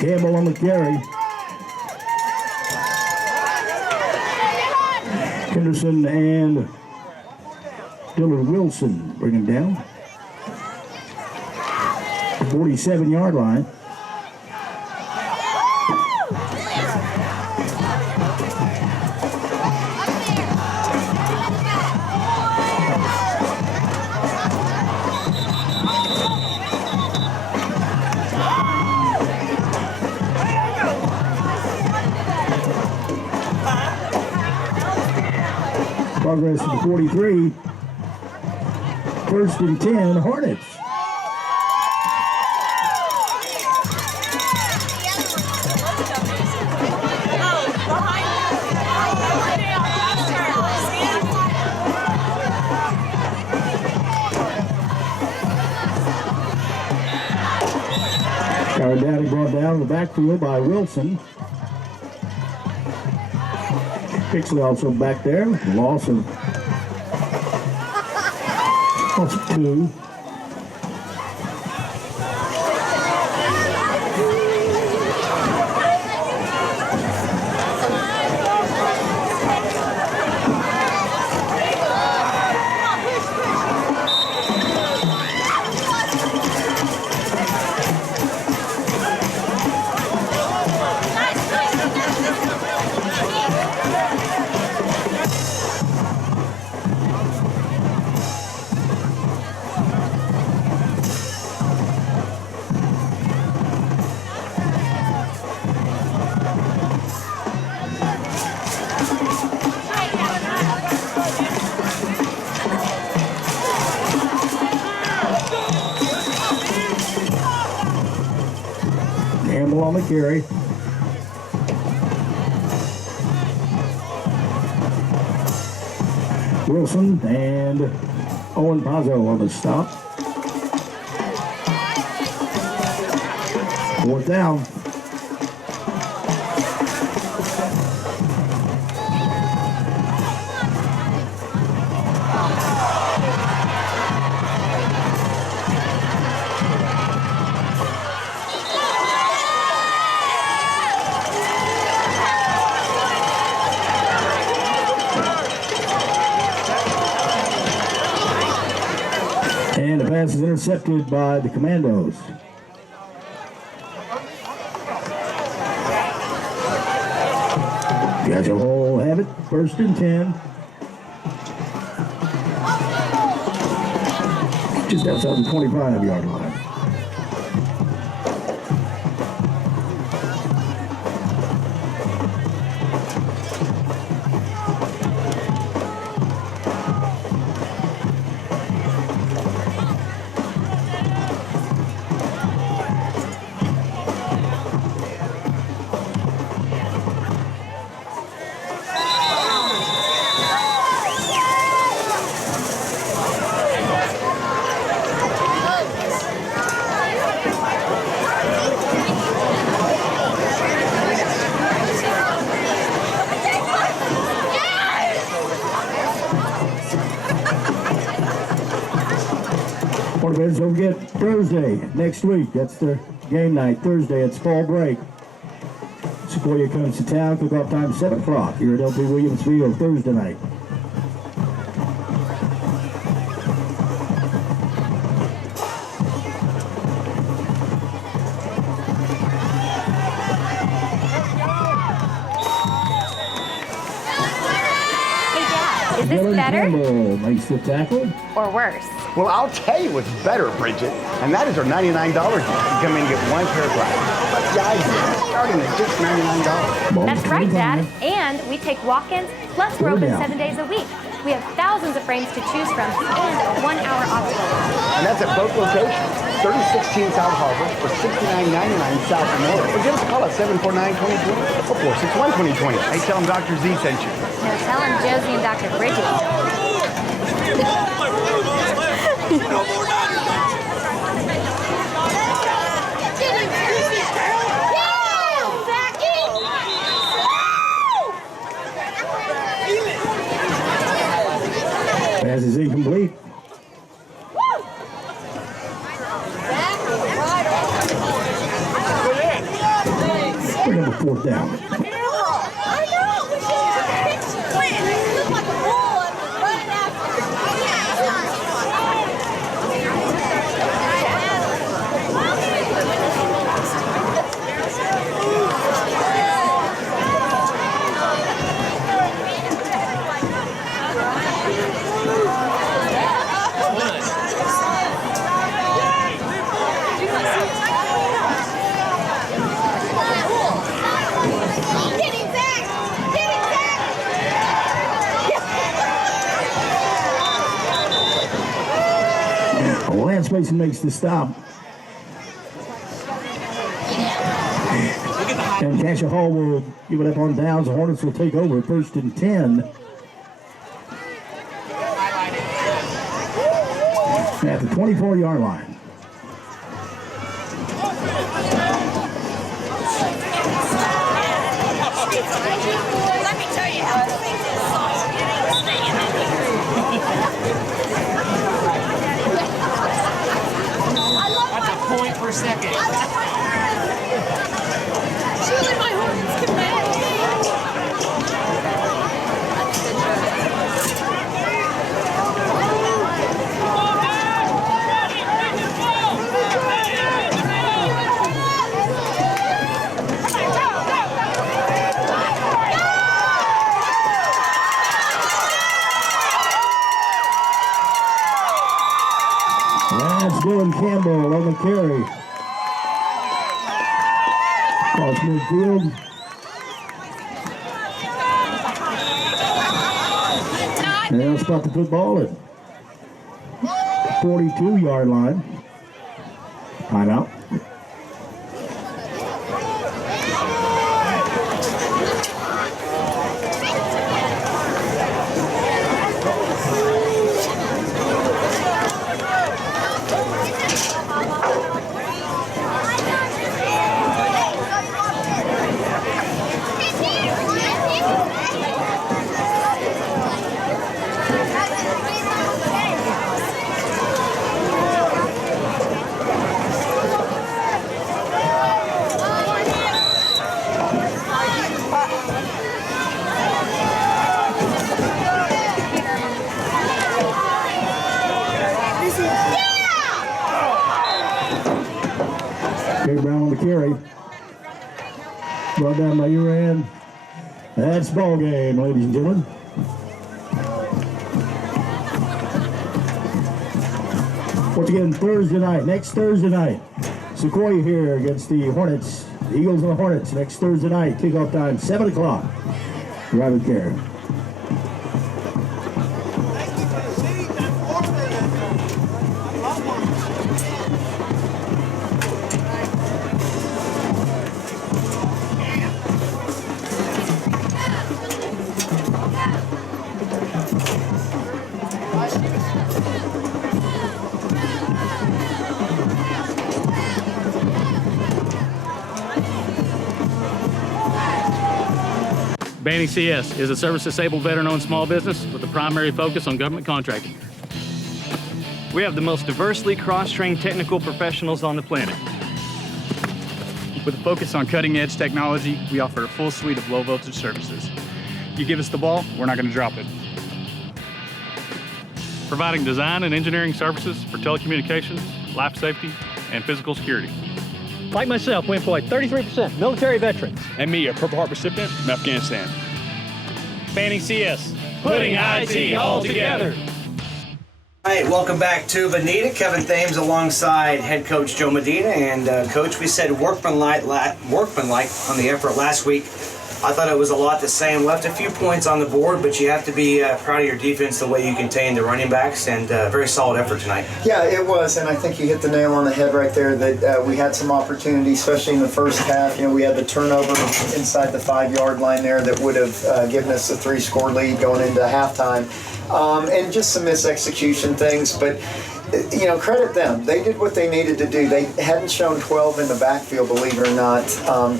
Campbell on the carry. Henderson and Dylan Wilson bring him down. 47-yard line. Progress to the 43. 1st and 10, Hornets. Down, brought down in the backfield by Wilson. Pixley also back there. Loss of 2. Campbell on the carry. Wilson and Owen Pazzo on the stop. 4th down. And the pass is intercepted by the Commandos. Cascia will have it, 1st and 10. Just outside the 25-yard line. Friends, don't forget Thursday, next week. That's the game night. Thursday, it's fall break. Sequoia comes to town. Kickoff time 7 o'clock here at LP Williams Field Thursday night. Is this better makes the tackle. or worse? Well, I'll tell you what's better, Bridget, and that is our $99 gift. You come in and get one pair of glasses. But the idea, starting at just $99. That's right, Dad. And we take walk-ins, plus we're open 7 days a week. We have thousands of frames to choose from and a 1-hour optical lab. And that's at both locations, 3016 South Harbor or 6999 South Memorial. Or give us a call at 749-2020 or 461-2020. Hey, tell them Dr. Z sent you. No, tell him Josie and Dr. Bridget. Pass is incomplete. Bring up a 4th down. Lance Mason makes the stop. And Cascia Hall will give it up on downs. The Hornets will take over 1st and 10. At the 24-yard line. Let me tell you how to make this sauce. It ain't staying That's a point per second. Surely my Hornets can make it. Dylan Campbell on the carry. Across midfield. And they'll spot the football at 42-yard line. Timeout. Brown on the carry. Brought down by Uran. That's ball game, ladies and gentlemen. Once again, Thursday night, next Thursday night. Sequoia here against the Hornets. The Eagles and the Hornets next Thursday night. Kickoff time, 7 o'clock. Driver care. Banning CS is a service-disabled veteran-owned small business with a primary focus on government contracting. We have the most diversely cross-trained technical professionals on the planet. With a focus on cutting-edge technology, we offer a full suite of low-voltage services. You give us the ball, we're not going to drop it. Providing design and engineering services for telecommunications, life safety, and physical security. Like myself, we employ 33% military veterans. And me, a Purple Heart recipient from Afghanistan. Fanning CS, putting IT all together. All right, welcome back to Vinita. Kevin Thames alongside head coach Joe Medina. And coach, we said workmanlike on the effort last week. I thought it was a lot the same. Left a few points on the board, but you have to be proud of your defense, the way you contained the running backs, and very solid effort tonight. Yeah, it was, and I think you hit the nail on the head right there that we had some opportunity, especially in the first half. You know, we had the turnover inside the 5-yard line there that would have given us a 3-score lead going into halftime. And just some misexecution things, but you know, credit them. They did what they needed to do. They hadn't shown 12 in the backfield, believe it or not,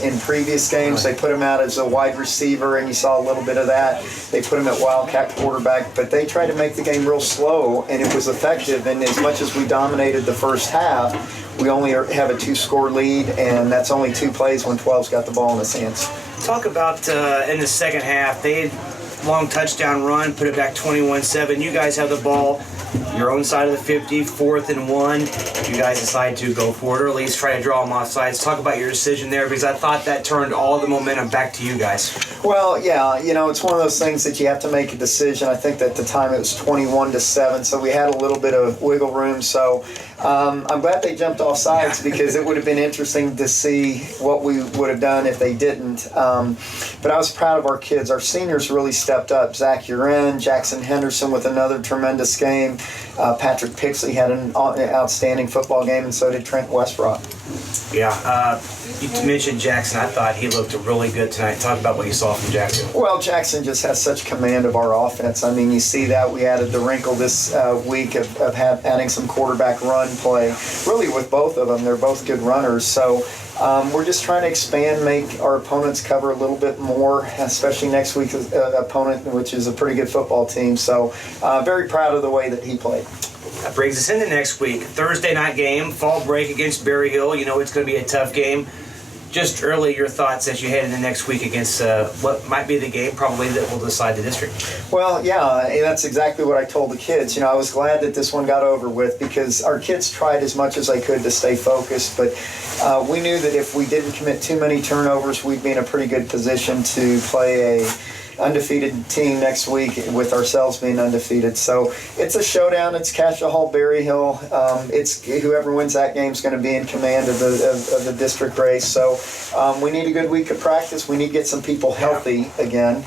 in previous games. They put him out as a wide receiver, and you saw a little bit of that. They put him at wildcat quarterback, but they tried to make the game real slow, and it was effective. And as much as we dominated the first half, we only have a 2-score lead, and that's only 2 plays when 12's got the ball in his hands. Talk about in the second half, they had long touchdown run, put it back 21-7. You guys have the ball, your own side of the 50, 4th and 1. You guys decide to go for it, or at least try to draw them off sides. Talk about your decision there, because I thought that turned all the momentum back to you guys. Well, yeah, you know, it's one of those things that you have to make a decision. I think that at the time it was 21-7, so we had a little bit of wiggle room. So I'm glad they jumped off sides, because it would have been interesting to see what we would have done if they didn't. But I was proud of our kids. Our seniors really stepped up. Zach Uren, Jackson Henderson with another tremendous game. Patrick Pixley had an outstanding football game, and so did Trent Westbrook. Yeah, you mentioned Jackson. I thought he looked really good tonight. Talk about what you saw from Jackson. Well, Jackson just has such command of our offense. I mean, you see that. We added the wrinkle this week of adding some quarterback run play, really with both of them. They're both good runners. So we're just trying to expand, make our opponents cover a little bit more, especially next week's opponent, which is a pretty good football team. So very proud of the way that he played. That brings us into next week. Thursday night game, fall break against Berry Hill. You know it's going to be a tough game. Just early, your thoughts as you head into next week against what might be the game probably that will decide the district. Well, yeah, that's exactly what I told the kids. You know, I was glad that this one got over with, because our kids tried as much as they could to stay focused, but we knew that if we didn't commit too many turnovers, we'd be in a pretty good position to play a undefeated team next week, with ourselves being undefeated. So it's a showdown. It's Cascia Hall, Berry Hill. It's whoever wins that game is going to be in command of the district race. So we need a good week of practice. We need to get some people healthy again.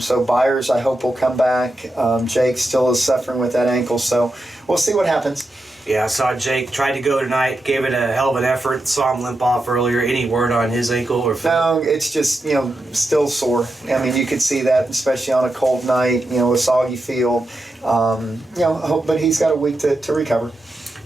So Byers, I hope, will come back. Jake still is suffering with that ankle. So we'll see what happens. Yeah, I saw Jake tried to go tonight, gave it a hell of an effort, saw him limp off earlier. Any word on his ankle or foot? No, it's just, you know, still sore. I mean, you could see that, especially on a cold night, you know, a soggy field. You know, but he's got a week to recover.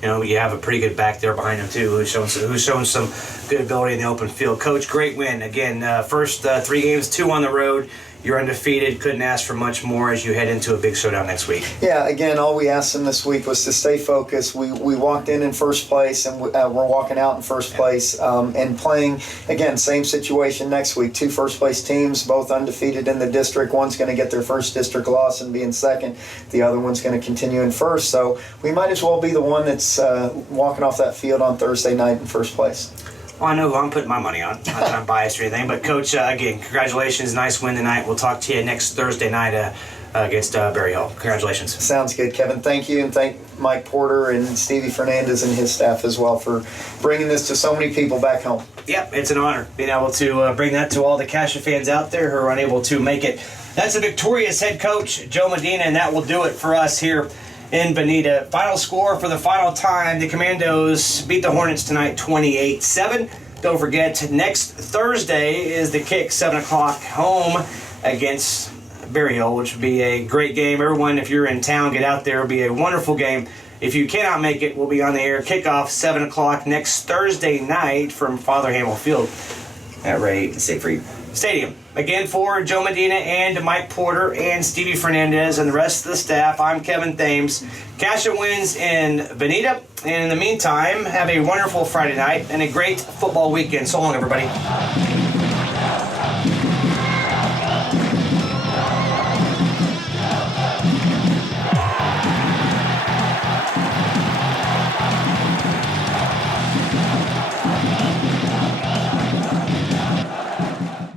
You know, you have a pretty good back there behind him, too, who's shown some good ability in the open field. Coach, great win. Again, first 3 games, 2 on the road. You're undefeated. Couldn't ask for much more as you head into a big showdown next week. Yeah, again, all we asked them this week was to stay focused. We walked in first place, and we're walking out in first place. And playing, again, same situation next week. 2 first-place teams, both undefeated in the district. One's going to get their first district loss and be in second. The other one's going to continue in first. So we might as well be the one that's walking off that field on Thursday night in first place. Well, I know who I'm putting my money on. Not that I'm biased or anything, but Coach, again, congratulations. Nice win tonight. We'll talk to you next Thursday night against Berry Hill. Congratulations. Sounds good, Kevin. Thank you, and thank Mike Porter and Stevie Fernandez and his staff as well for bringing this to so many people back home. Yep, it's an honor being able to bring that to all the Cascia fans out there who are unable to make it. That's a victorious head coach, Joe Medina, and that will do it for us here in Vinita. Final score for the final time, the Commandos beat the Hornets tonight 28-7. Don't forget, next Thursday is the kick, 7 o'clock, home against Berry Hill, which will be a great game. Everyone, if you're in town, get out there. It'll be a wonderful game. If you cannot make it, we'll be on the air. Kickoff, 7 o'clock next Thursday night from Father Hamill Field at Ray Siegfried. Stadium. Again, for Joe Medina and Mike Porter and Stevie Fernandez and the rest of the staff, I'm Kevin Thames. Cascia wins in Vinita. And in the meantime, have a wonderful Friday night and a great football weekend. So long, everybody.